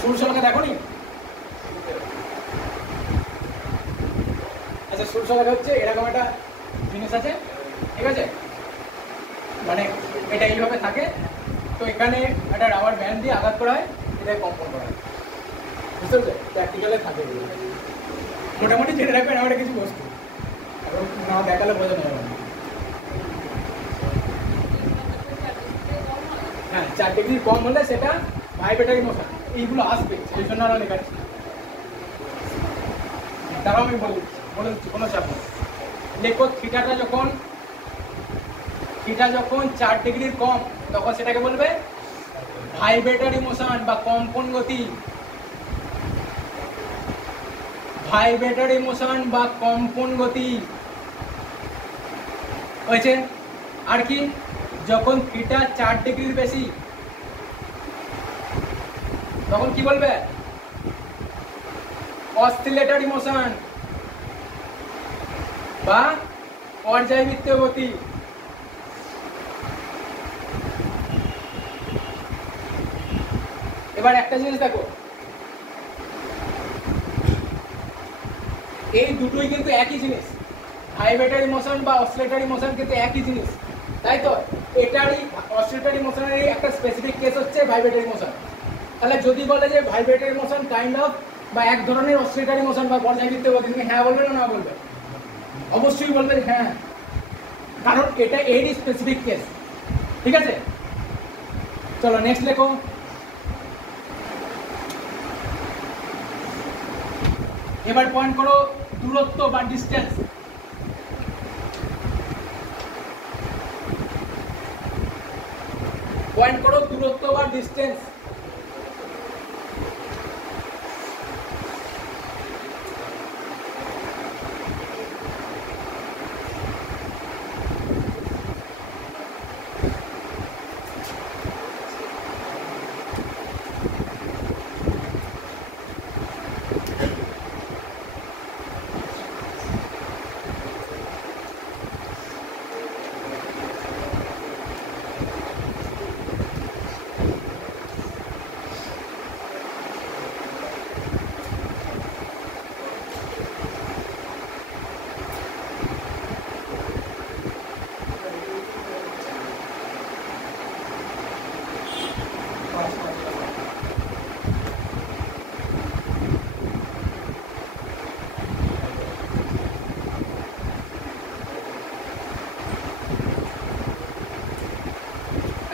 সূর্যরেখা দেখো নি, আচ্ছা সূর্যরেখা হচ্ছে এরকম একটা জিনিস আছে, ঠিক আছে, মানে এটা এইভাবে থাকে, তো এখানে একটা রাবার ব্যান্ড দিয়ে আঘাত করা হয়, এটা কম্পন করা হয়, বুঝতে পেরেছো? প্র্যাকটিক্যালে থাকে মোটামুটি জেনে রাখবেন আমার কিছু বস্তু, না দেখালে বোঝা যাবে না। হ্যাঁ 4 ডিগ্রি কম হলে সেটা ভাইব্রেটরি মোশন, এইগুলো আসবে, সেই জন্য আমরা লেখাচ্ছি। তারাও আমি বলে দিচ্ছি, কোনো চাপ নেই। দেখো থিটা যখন 4 ডিগ্রির কম, তখন সেটাকে বলবে ভাইব্রেটরি মোশন বা কম্পন গতি, ভাইব্রেটরি মোশন বা কম্পন গতি হয়েছে। আর কি, যখন থিটা 4 ডিগ্রির বেশি তখন কি বলবে, অসিলেটরি মোশন বা পর্যায়বৃত্তীয় গতি। এবার একটা জিনিস দেখো, এই দুটোই কিন্তু একই জিনিস, ভাইব্রেটরি মোশন বা অসিলেটরি মোশন কিন্তু একই জিনিস, তাই তো? এটারই অসিলেটরি মোশনেরই একটা স্পেসিফিক কেস হচ্ছে ভাইব্রেটরি মোশন। তাহলে যদি বলে যে ভাইব্রেটরি মোশন কাইন্ড অফ বা এক ধরনের অসিলেটরি মোশন বা পর্যায়বৃত্তীয় গতি, তুমি হ্যাঁ বলবে না বলবে? অবশ্যই বলবে হ্যাঁ, কারণ এটা এরই স্পেসিফিক কেস, ঠিক আছে? চলো নেক্সট লেখো। এবার পয়েন্ট করো দূরত্ব বা ডিস্টেন্স। পয়েন্ট করো দূরত্ব বা ডিস্টেন্স।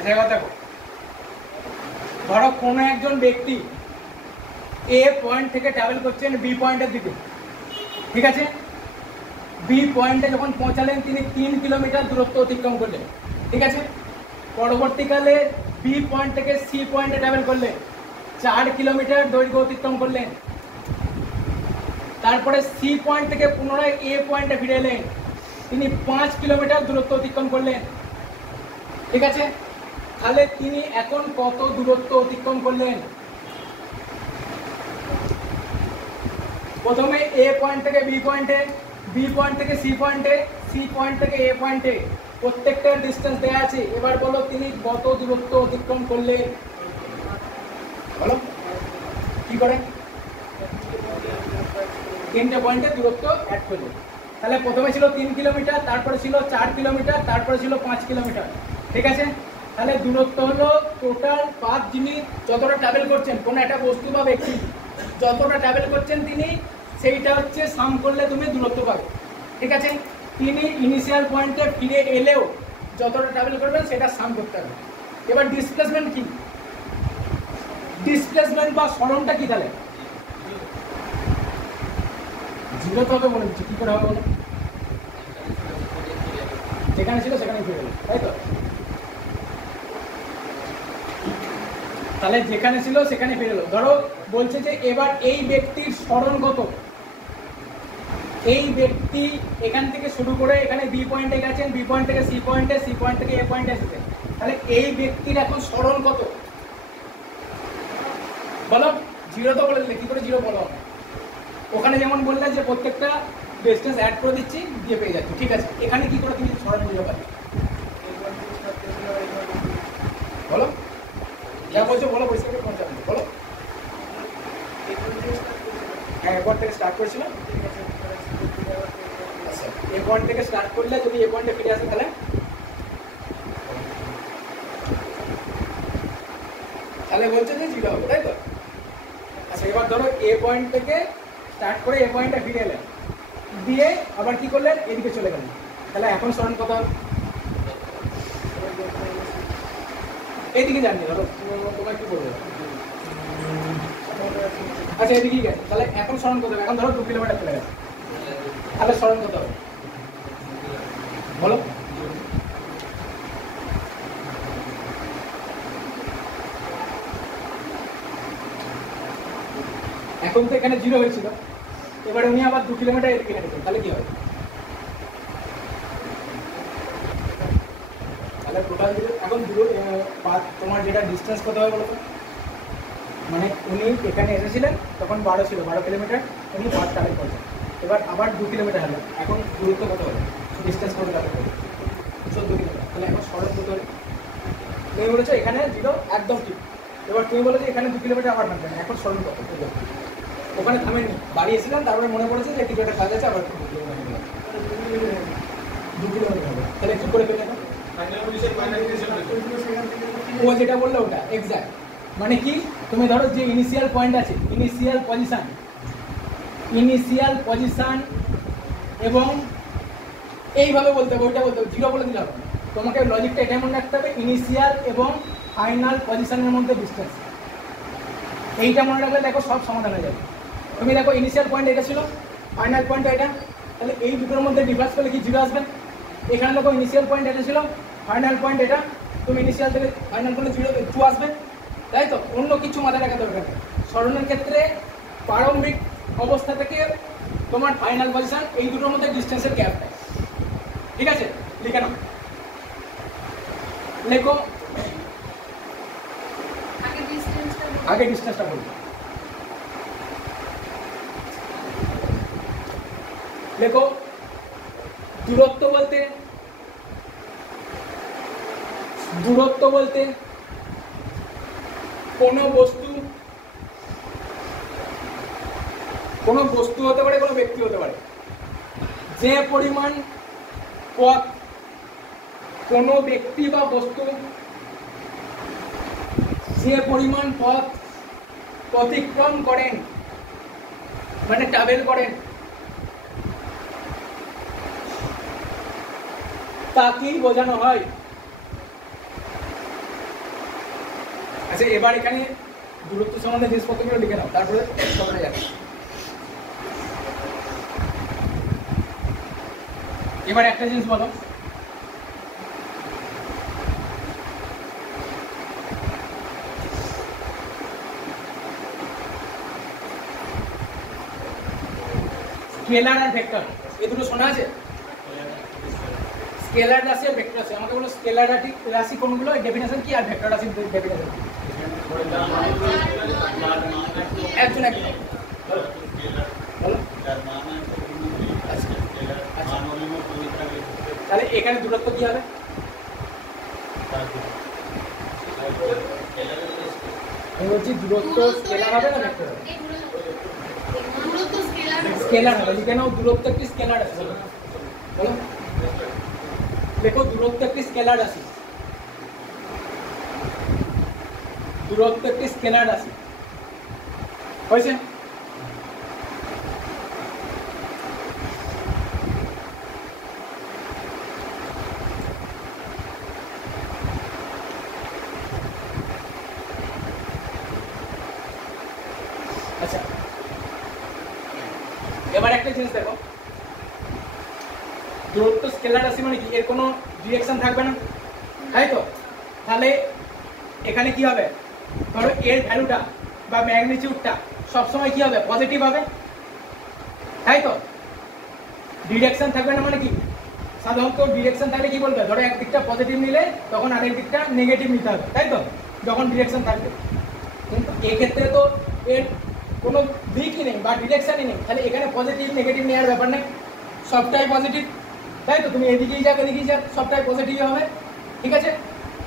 দেখো, ধরো কোনো একজন ব্যক্তি এ পয়েন্ট থেকে ট্রাভেল করছেন বি পয়েন্টের দিকে, ঠিক আছে? বি পয়েন্টে যখন পৌঁছালেন তিনি 3 কিলোমিটার দূরত্ব অতিক্রম করলেন, ঠিক আছে? পরবর্তীকালে বি পয়েন্ট থেকে সি পয়েন্টে ট্রাভেল করলেন, 4 কিলোমিটার দৈর্ঘ্য অতিক্রম করলেন। তারপরে সি পয়েন্ট থেকে পুনরায় এ পয়েন্টে ফিরে এলেন, তিনি 5 কিলোমিটার দূরত্ব অতিক্রম করলেন, ঠিক আছে? তাহলে তিনি এখন কত দূরত্ব অতিক্রম করলেন? প্রথমে এ পয়েন্ট থেকে বি পয়েন্টে, বি পয়েন্ট থেকে সি পয়েন্টে, সি পয়েন্ট থেকে এ পয়েন্টে, প্রত্যেকটার ডিস্টেন্স দেওয়া আছে। এবার বলো তিনি কত দূরত্ব অতিক্রম করলেন, বলো কি করে? 3টে পয়েন্টে দূরত্ব অ্যাড করলেন। তাহলে প্রথমে ছিল 3 কিলোমিটার, তারপরে ছিল 4 কিলোমিটার, তারপরে ছিল 5 কিলোমিটার, ঠিক আছে? তাহলে দূরত্ব হলো টোটাল পাথ, যিনি যতটা ট্রাভেল করছেন, কোনো একটা বস্তু বা ব্যক্তি যতটা ট্রাভেল করছেন তিনি, সেইটা হচ্ছে সাম করলে তুমি দূরত্ব পাবে, ঠিক আছে? তিনি ইনিশিয়াল পয়েন্টে ফিরে এলেও যতটা ট্রাভেল করবেন সেটা সাম করতে হবে। এবার ডিসপ্লেসমেন্ট কি? ডিসপ্লেসমেন্ট বা সরণটা কি তাহলে? জিরো তো হবে বলে দিচ্ছি, কি করে হবে বলো? যেখানে ছিল সেখানেই ফিরে গেল, তাই তো? তাহলে যেখানে ছিল সেখানে ফিরে গেল। ধরো বলছে যে এবার এই ব্যক্তির সরণ কত, এই ব্যক্তি এখান থেকে শুরু করে এখানে বি পয়েন্টে গেছেন, বি পয়েন্ট থেকে সি পয়েন্টে, সি পয়েন্ট থেকে এ পয়েন্টে এসেছেন, তাহলে এই ব্যক্তির এখন সরণ কত বলো? জিরো তো বলে দিলে, কি করে জিরো বলো? ওখানে যেমন বললে যে প্রত্যেকটা ডিস্টেন্স অ্যাড করে দিচ্ছি দিয়ে পেয়ে যাচ্ছি, ঠিক আছে। এখানে কি করে তুমি সরণ বুঝতে পারছো বলো? যা বলছো বলো, পয়সাকে পৌঁছাবে বলো। হ্যাঁ, এরপর থেকে স্টার্ট করেছিলাম, এ পয়েন্ট থেকে স্টার্ট করলে যদি এ পয়েন্টে ফিরে আসে তাহলে তাহলে বলছে যে জিরো হবে, তাই তো? আচ্ছা, এবার ধরো এ পয়েন্ট থেকে স্টার্ট করে এ পয়েন্টে ফিরে এলেন, দিয়ে আবার কি করলেন, এদিকে চলে গেলেন, তাহলে এখন সরণ কত হবে? এইদিকে জানি, ধরো তোমার কি বলবে? আচ্ছা, এদিকেই গেছে, তাহলে এখন সরণ কত হবে? এখন ধরো 2 কিলোমিটার চলে গেছে, তাহলে সরণ কত হবে বলো? এখন তো এখানে জিরো হয়েছিল, এবারে উনি আবার 2 কিলোমিটার এদিকে গেছেন, তাহলে কি হবে? তাহলে টোটাল এখন তোমার যেটা ডিস্টেন্স কত হবে বলো তো? মানে উনি এখানে এসেছিলেন তখন 12 ছিল, 12 কিলোমিটার উনি ফার্স্ট ট্রাভেল করছেন, এবার আবার 2 কিলোমিটার হলো, এখন দূরত্ব কত হবে? ডিস্টেন্স কত ট্রাভেল করবে? 14 কিলোমিটার, তাহলে এখন সরণ কত হবে? তুমি বলেছো এখানে জিরো, একদম ঠিক। এবার তুমি বলো যে এখানে 2 কিলোমিটার আবার থাকবেন, এখন সরণ কত? ওখানে থামেননি, বাড়ি এসেছিলাম, তারপরে মনে পড়েছে যে কিছু একটা কাজ আছে, আবার 2 কিলোমিটার হবে, তাহলে কি করে পেলে? ও যেটা বললো ওটা এক্সাক্ট, মানে কি তুমি ধরো যে ইনিশিয়াল পয়েন্ট আছে, ইনিশিয়াল পজিশন এবং এইভাবে বলতে হবে, ওইটা বলতে হবে, জিরো বলে দিলে হবে না। তোমাকে লজিকটা এটাই মনে রাখতে হবে, ইনিশিয়াল এবং ফাইনাল পজিশনের মধ্যে ডিস্টেন্স, এইটা মনে রাখলে দেখো সব সমাধান হয়ে যাবে। তুমি দেখো ইনিশিয়াল পয়েন্ট এটা ছিল, ফাইনাল পয়েন্ট এটা, তাহলে এই দুটোর মধ্যে ডিফারেন্স করলে কি জিরো আসবে? এখানে দেখো ইনিশিয়াল পয়েন্ট এটা ছিল, ফাইনাল পয়েন্ট এটা, তুমি ইনিশিয়াল থেকে ফাইনাল করলে জিরো 2 আসবে, তাই তো? অন্য কিছু মাথায় রাখা দরকার নেই। সরণের ক্ষেত্রে প্রারম্ভিক অবস্থা থেকে তোমার ফাইনাল পজিশন, এই দুটোর মধ্যে ডিস্টেন্সের গ্যাপ নেই, ঠিক আছে? লিখে নাও, লেখো আগে ডিস্টেন্সটা বলবো, লেখো দূরত্ব বলতে কোনো বস্তু হতে পারে, কোনো ব্যক্তি হতে পারে, যে পরিমাণ পথ কোনো ব্যক্তি বা বস্তু যে পরিমাণ পথ অতিক্রম করেন, মানে ট্রাভেল করেন, তাকেই বোঝানো হয়। আচ্ছা, এবার এখানে দূরত্ব সম্বন্ধে জিনিসপত্রগুলো লিখে নাও, তারপরে সবাই যাবে। এবার একটা জিনিস বলো, স্কেলার আর ভেক্টর, এই দুটো শোনা আছে? স্কেলার রাশি আর ভেক্টর রাশি, আমাকে বলো স্কেলার রাশি কোনগুলো, ডেফিনেশন কি, আর ভেক্টর রাশির ডেফিনেশন কি? একজন বলো। তাহলে এখানে দূরত্ব কি হবে? আমি বলছি দূরত্ব স্কেলার হবে না ভেক্টর হবে? স্কেলার হবে, লিখে নাও দূরত্ব একটি স্কেলার আছে, বলো। দেখো দূরত্ব একটি স্কেলার রাশি, দূরত্ব একটি স্কেলার রাশি, হয়েছে? এবার একটা জিনিস দেখো, দূরত্ব স্কেলার রাশি মানে কি, এর কোনো ডিরেকশন থাকবে না, তাই তো? তাহলে এখানে কি হবে, ধরো এর ভ্যালুটা বা ম্যাগনিটিউডটা সবসময় কি হবে, পজিটিভ হবে, তাই তো? ডিরেকশন থাকবে না মানে কি, সাধারণত ডিরেকশন থাকলে কি বলবে, ধরো একদিকটা পজিটিভ নিলে তখন আরেক দিকটা নেগেটিভ নিতে হবে, তাই তো? যখন ডিরেকশন থাকবে। কিন্তু এক্ষেত্রে তো এর কোনো দিকই নেই বা ডিরেকশনই নেই, তাহলে এখানে পজিটিভ নেগেটিভ নেওয়ার ব্যাপার নেই, সবটাই পজিটিভ, তাই তো? তুমি এদিকেই যাক এদিকেই যাক সবটাই পজিটিভ হবে, ঠিক আছে?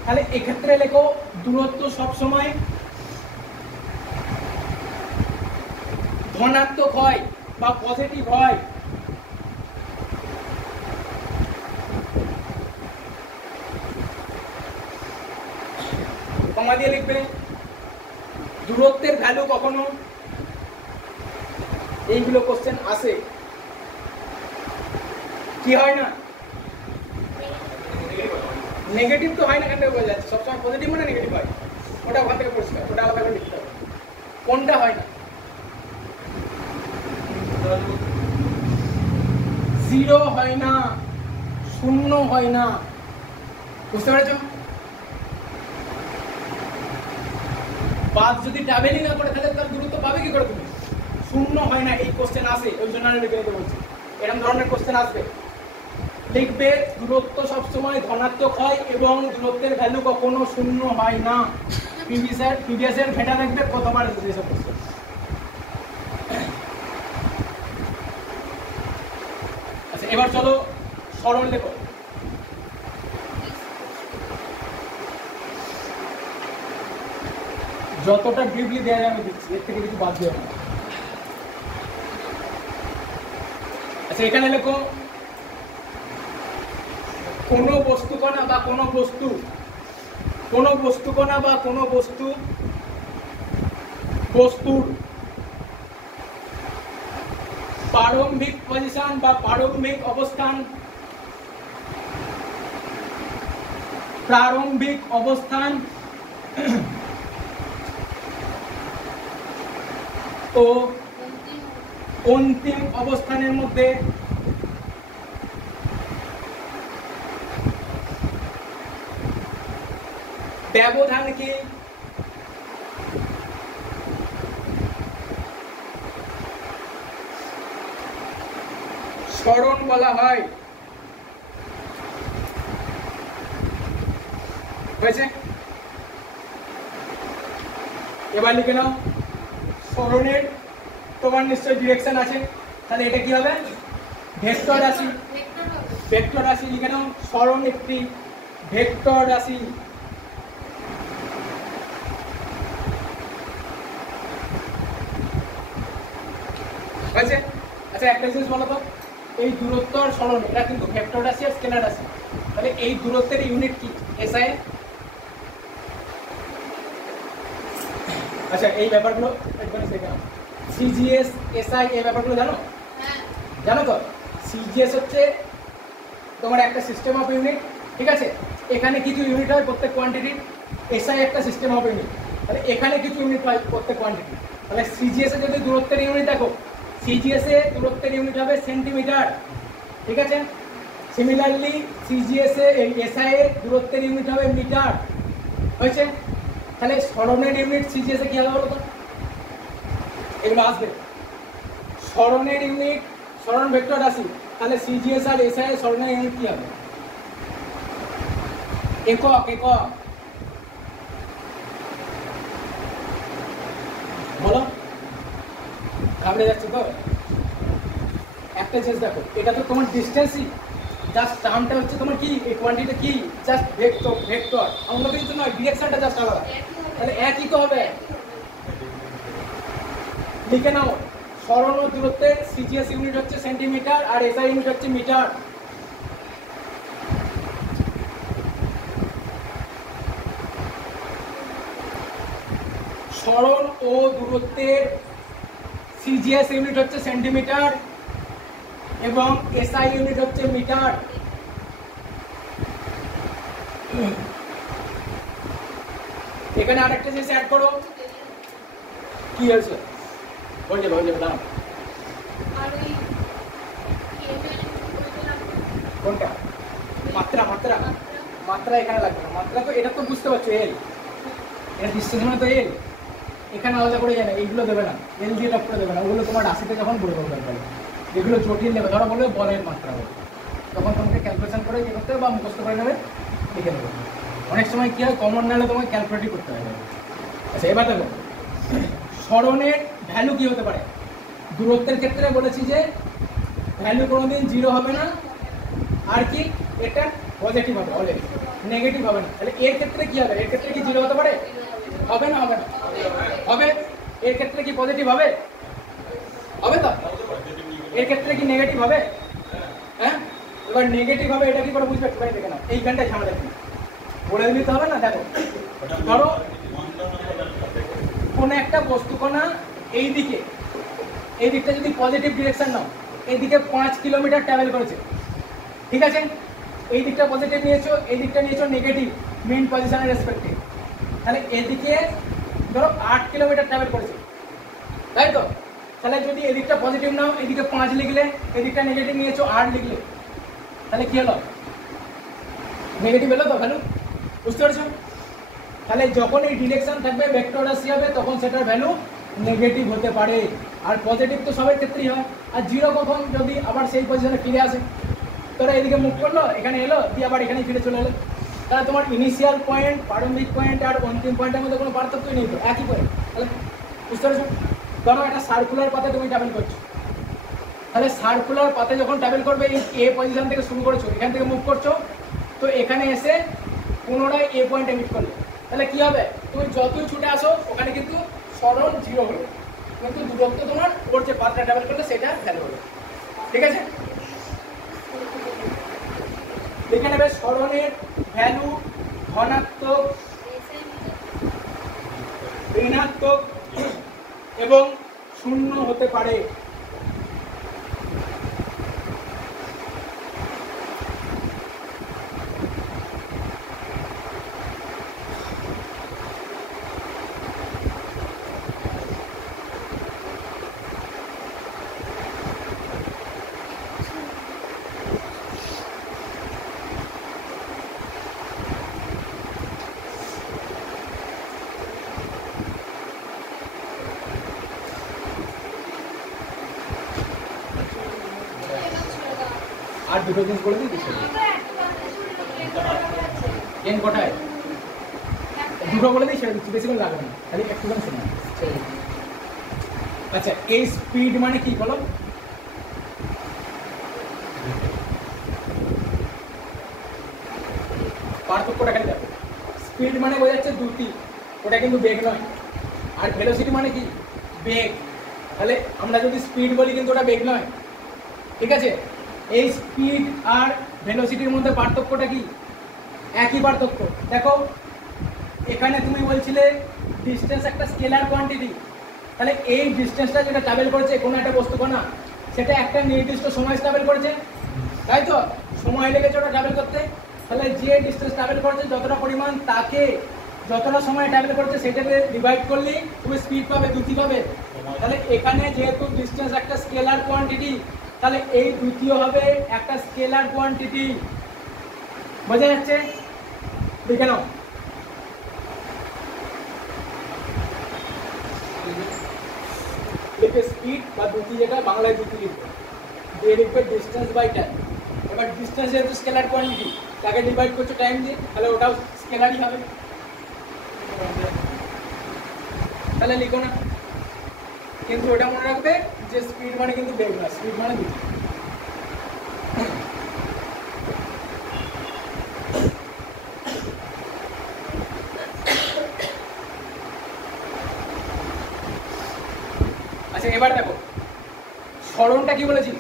তাহলে এক্ষেত্রে লেখো দূরত্ব সবসময় ধনাত্মক হয় বা পজিটিভ হয়। কমা দিয়ে লিখবে। দূরত্বের ভ্যালু কখনো, এইগুলো কোশ্চেন আসে, কি হয় না, নেগেটিভ তো হয় না, কেন বোঝা যাচ্ছে, সবসময় পজিটিভ মানে নেগেটিভ হয়, ওটা ওখান থেকে পরিষ্কার, ওটা আলাদা করে লিখতে হবে, কোনটা হয় না, জিরো হয় না, শূন্য হয় না, বুঝতে পেরেছ? বাদ যদি ট্রাভেলিং না করে তাহলে তার দূরত্ব পাবে কি করে তুমি, শূন্য হয় না, এই কোশ্চেন আসে, ওই জন্য আমি লিখে নিতে বলছি, এরকম ধরনের কোশ্চেন আসবে। লিখবে দূরত্ব সবসময় ধনাত্মক হয় এবং দূরত্বের ভ্যালু কখনো শূন্য হয় না। প্রিভিয়াস এর ঘেটা দেখবে কতবার এসেছে এসব কোশ্চেন। আচ্ছা এবার চলো সরল লেখো। যতটা ব্রিফলি দেওয়া যায় আমি দিচ্ছি, এর থেকে কিছু বাদ দিয়ে না। আচ্ছা এখানে লেখো কোনো বস্তুকণা বা কোনো বস্তু, কোনো বস্তুকণা বা কোনো বস্তুর প্রারম্ভিক পজিশন বা প্রারম্ভিক অবস্থান, প্রারম্ভিক অবস্থান ও অন্তিম অবস্থানের মধ্যে ব্যবধানকে সরণ বলা হয়। হয়েছে? এবার লিখে নাও সরণের তোমার নিশ্চয় ডিরেকশন আছে, তাহলে এটা কি হবে, ভেক্টর রাশি। ভেক্টর রাশি লিখে নাও, সরণ একটি ভেক্টর রাশি। হয়েছে? আচ্ছা একটা জিনিস বলো তো, এই দূরত্ব আর সরণ এটা কিন্তু ভেক্টর রাশি আর স্কেলার রাশি, তাহলে এই দূরত্বের ইউনিট কি, এসআই। আচ্ছা এই ব্যাপারগুলো একবার দেখে নাও, সিজিএস এসআই এই ব্যাপারগুলো জানো? জানো তো? সিজিএস হচ্ছে তোমার একটা সিস্টেম অফ ইউনিট, ঠিক আছে? এখানে কিছু ইউনিট হয় প্রত্যেক কোয়ান্টিটি, এসআই একটা সিস্টেম অফ ইউনিট, তাহলে এখানে কিছু ইউনিট হয় প্রত্যেক কোয়ান্টিটি। তাহলে সিজিএস এ যদি দূরত্বের ইউনিট দেখো, সিজিএস এ দূরত্বের ইউনিট হবে সেন্টিমিটার, ঠিক আছে? সিমিলারলি সিজিএস এ এসআই এ দূরত্বের ইউনিট হবে মিটার। হয়েছে? তাহলে সরণের ইউনিট সিজিএস এ কি হবে বলো তো? এগুলো আসবে। সরণের ইউনিট, সরণ ভেক্টর রাশি, তাহলে সিজিএস আর এসআই এর সরণের ইউনিট কি হবে? একক। একক বলো, ঘাবড়ে যাচ্ছে তো? একটা জিনিস দেখো, এটা তো তোমার ডিস্টেন্সই, জাস্ট টার্মটা হচ্ছে তোমার কি, এই কোয়ান্টিটি কি, জাস্ট ভেক্টর। ভেক্টর অন্য কিছু নয়, ডিরেকশনটা জাস্ট আলাদা, তাহলে একই তো হবে। লিখে নাও সরণ ও দূরত্বের সিজিএস ইউনিট হচ্ছে সেন্টিমিটার আর এসআই ইউনিট হচ্ছে মিটার। সরণ ও দূরত্বের সিজিএস ইউনিট হচ্ছে সেন্টিমিটার এবং এসআই ইউনিট হচ্ছে মিটার। এখানে আরেকটা জিনিস অ্যাড করো, কি হয়েছে বলছে দাঁড়াও। আর ওই কোনটা? মাত্রা মাত্রা মাত্রা এখানে লাগবে না। মাত্রা তো এটা তো বুঝতে পারছো, এল, এটা ডিস্টেন্স মানে তো এল, এখানে আলাদা করে যায় না, এইগুলো দেবে না, এল দিয়ে টপ করে দেবে না, ওগুলো তোমার রাশিতে যখন বলে দেবে দরকার। যেগুলো জটিল নেবে, ধরো বলবে বলের মাত্রা হবে, তখন তোমাকে ক্যালকুলেশন করে ইয়ে করতে হবে বা মুখস্থ করে নেবে, লিখে নেবে। অনেক সময় কী হয়, কমন না হলে তোমাকে ক্যালকুলেটই করতে হবে। আচ্ছা এবার দেখো সরণের ভ্যালু কী হতে পারে। দূরত্বের ক্ষেত্রে বলেছি যে ভ্যালু কোনোদিন 0 হবে না, আর কি এটা পজিটিভ হবে, অলরেডি নেগেটিভ হবে না। তাহলে এর ক্ষেত্রে কি হবে, এর ক্ষেত্রে কি 0 হতে পারে? হবে না? হবে না? হবে। এর ক্ষেত্রে কি পজিটিভ হবে? হবে তো। এর ক্ষেত্রে কি নেগেটিভ হবে? হ্যাঁ, এবার নেগেটিভ হবে এটা কি করে বুঝবে? একটু দেখে নাও, এইখানটায় ঝামেলা কি বলে দিতে হবে না। দেখো ধরো কোনো একটা বস্তুকণা এই দিকে, এই দিকটা যদি পজিটিভ ডিরেকশন নাও, এইদিকে 5 কিলোমিটার ট্রাভেল করেছে, ঠিক আছে? এই দিকটা পজিটিভ নিয়েছো, এই দিকটা নিয়েছো নেগেটিভ মেইন পজিশনের রেসপেক্টে, তাহলে এদিকে ধরো 8 কিলোমিটার ট্রাভেল করেছে, তাই তো? তাহলে যদি এদিকটা পজিটিভ নাও, এদিকে 5 লিখলে, এদিকটা নেগেটিভ নিয়েছো 8 লিখলে, তাহলে কি হলো? নেগেটিভ এলো তো ভ্যালু, বুঝতে পারছো? তাহলে যখন এই ডিরেকশন থাকবে ভেক্টর রাশি হবে, তখন সেটার ভ্যালু নেগেটিভ হতে পারে। আর পজিটিভ তো সবার ক্ষেত্রেই হয়। আর 0 কখন? যদি আবার সেই পজিশনে ফিরে আসে, তোরা এদিকে মুভ করলো, এখানে এলো, দিয়ে আবার এখানে ফিরে চলে এলো, তাহলে তোমার ইনিশিয়াল পয়েন্ট, প্রারম্ভিক পয়েন্ট আর অন্তিম পয়েন্টের মধ্যে কোনো পার্থক্যই নেই তো, একই পয়েন্ট। তাহলে বুঝতে পারছো? ধরো একটা সার্কুলার পাথে তুমি ট্রাভেল করছো, তাহলে সার্কুলার পাথে যখন ট্রাভেল করবে, এই এ পজিশন থেকে শুরু করেছো, এখান থেকে মুভ করছো, তো এখানে এসে পুনরায় এ পয়েন্টে মিট করলে, তাহলে কি হবে? তুমি যতই ছুটে আসো ওখানে কিন্তু সরণ 0 হলো, কিন্তু দূরত্ব তোমার ওর যে পাথটা ট্রাভেল করলে সেটা ভ্যালু হলো, ঠিক আছে? দেখে নেবে সরণের ভ্যালু ধনাত্মক, ঋণাত্মক এবং 0 হতে পারে। আর দুটো জিনিস বলে দিই, ট্রেন কটায়? দুটো বলে দিই, সেটা বেশি করে লাগবে না, খালি একটুখানি শোনা। আচ্ছা, এই স্পিড মানে কি বলো? পার্থক্যটা খালি দেখো। স্পিড মানে বোঝাচ্ছে দ্রুতি, ওটা কিন্তু বেগ নয়। আর ভেলোসিটি মানে কি? বেগ। তাহলে আমরা যদি স্পিড বলি কিন্তু ওটা বেগ নয়, ঠিক আছে? এই স্পিড আর ভেলোসিটির মধ্যে পার্থক্যটা কি? একই পার্থক্য। দেখো এখানে তুমি বলছিলে ডিস্টেন্স একটা স্কেলার কোয়ান্টিটি, তাহলে এই ডিস্টেন্সটা যেটা ট্রাভেল করেছে কোনো একটা বস্তুকণা, সেটা একটা নির্দিষ্ট সময় ট্রাভেল করেছে, তাই তো? সময় লেগেছে ওটা ট্রাভেল করতে। তাহলে যে ডিস্টেন্স ট্রাভেল করেছে যতটা পরিমাণ, তাকে যতটা সময় ট্রাভেল করছে সেটাকে ডিভাইড করলেই তুমি স্পিড পাবে, দ্রুতি পাবে। তাহলে এখানে যেহেতু ডিস্টেন্স একটা স্কেলার কোয়ান্টিটি, তাহলে এই দ্বিতীয় হবে একটা স্কেলার কোয়ান্টিটি, বোঝা যাচ্ছে? দেখে নাও, লিখবে স্পিড বা দ্রুতি, যেটা বাংলায় দ্রুতি লিখবে, দিয়ে লিখবে ডিস্টেন্স বাই টাইম। এবার ডিস্টেন্স যেহেতু স্কেলার কোয়ান্টিটি, তাকে ডিভাইড করছো টাইম দিয়ে, তাহলে ওটাও স্কেলারই হবে। তাহলে লিখো না, কিন্তু ওটা মনে রাখবে যে স্পিড মানে কিন্তু বেগ না, স্পিড মানে দ্রুতি। আচ্ছা এবার দেখো সরণটা কি বলেছি?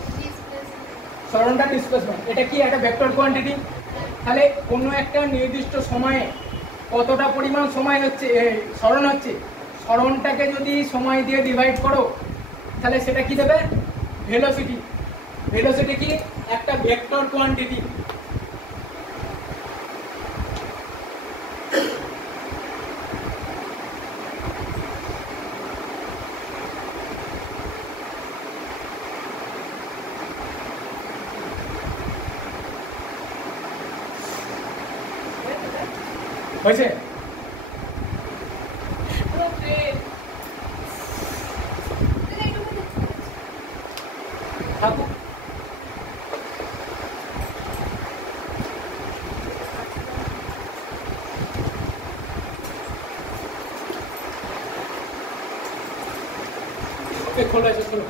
সরণটা ডিসপ্লেসমেন্ট। এটা কি একটা ভেক্টর কোয়ান্টিটি। তাহলে কোনো একটা নির্দিষ্ট সময়ে কতটা পরিমাণ সময় হচ্ছে সরণ হচ্ছে, সরণটাকে যদি সময় দিয়ে ডিভাইড করো, তাহলে সেটা কি দেবে? ভেলোসিটি। ভেলোসিটি কি? একটা ভেক্টর কোয়ান্টিটি। হয়েছে? পুরো ট্রেন। থাকুক। ওকে, খোলো এসে খোলো।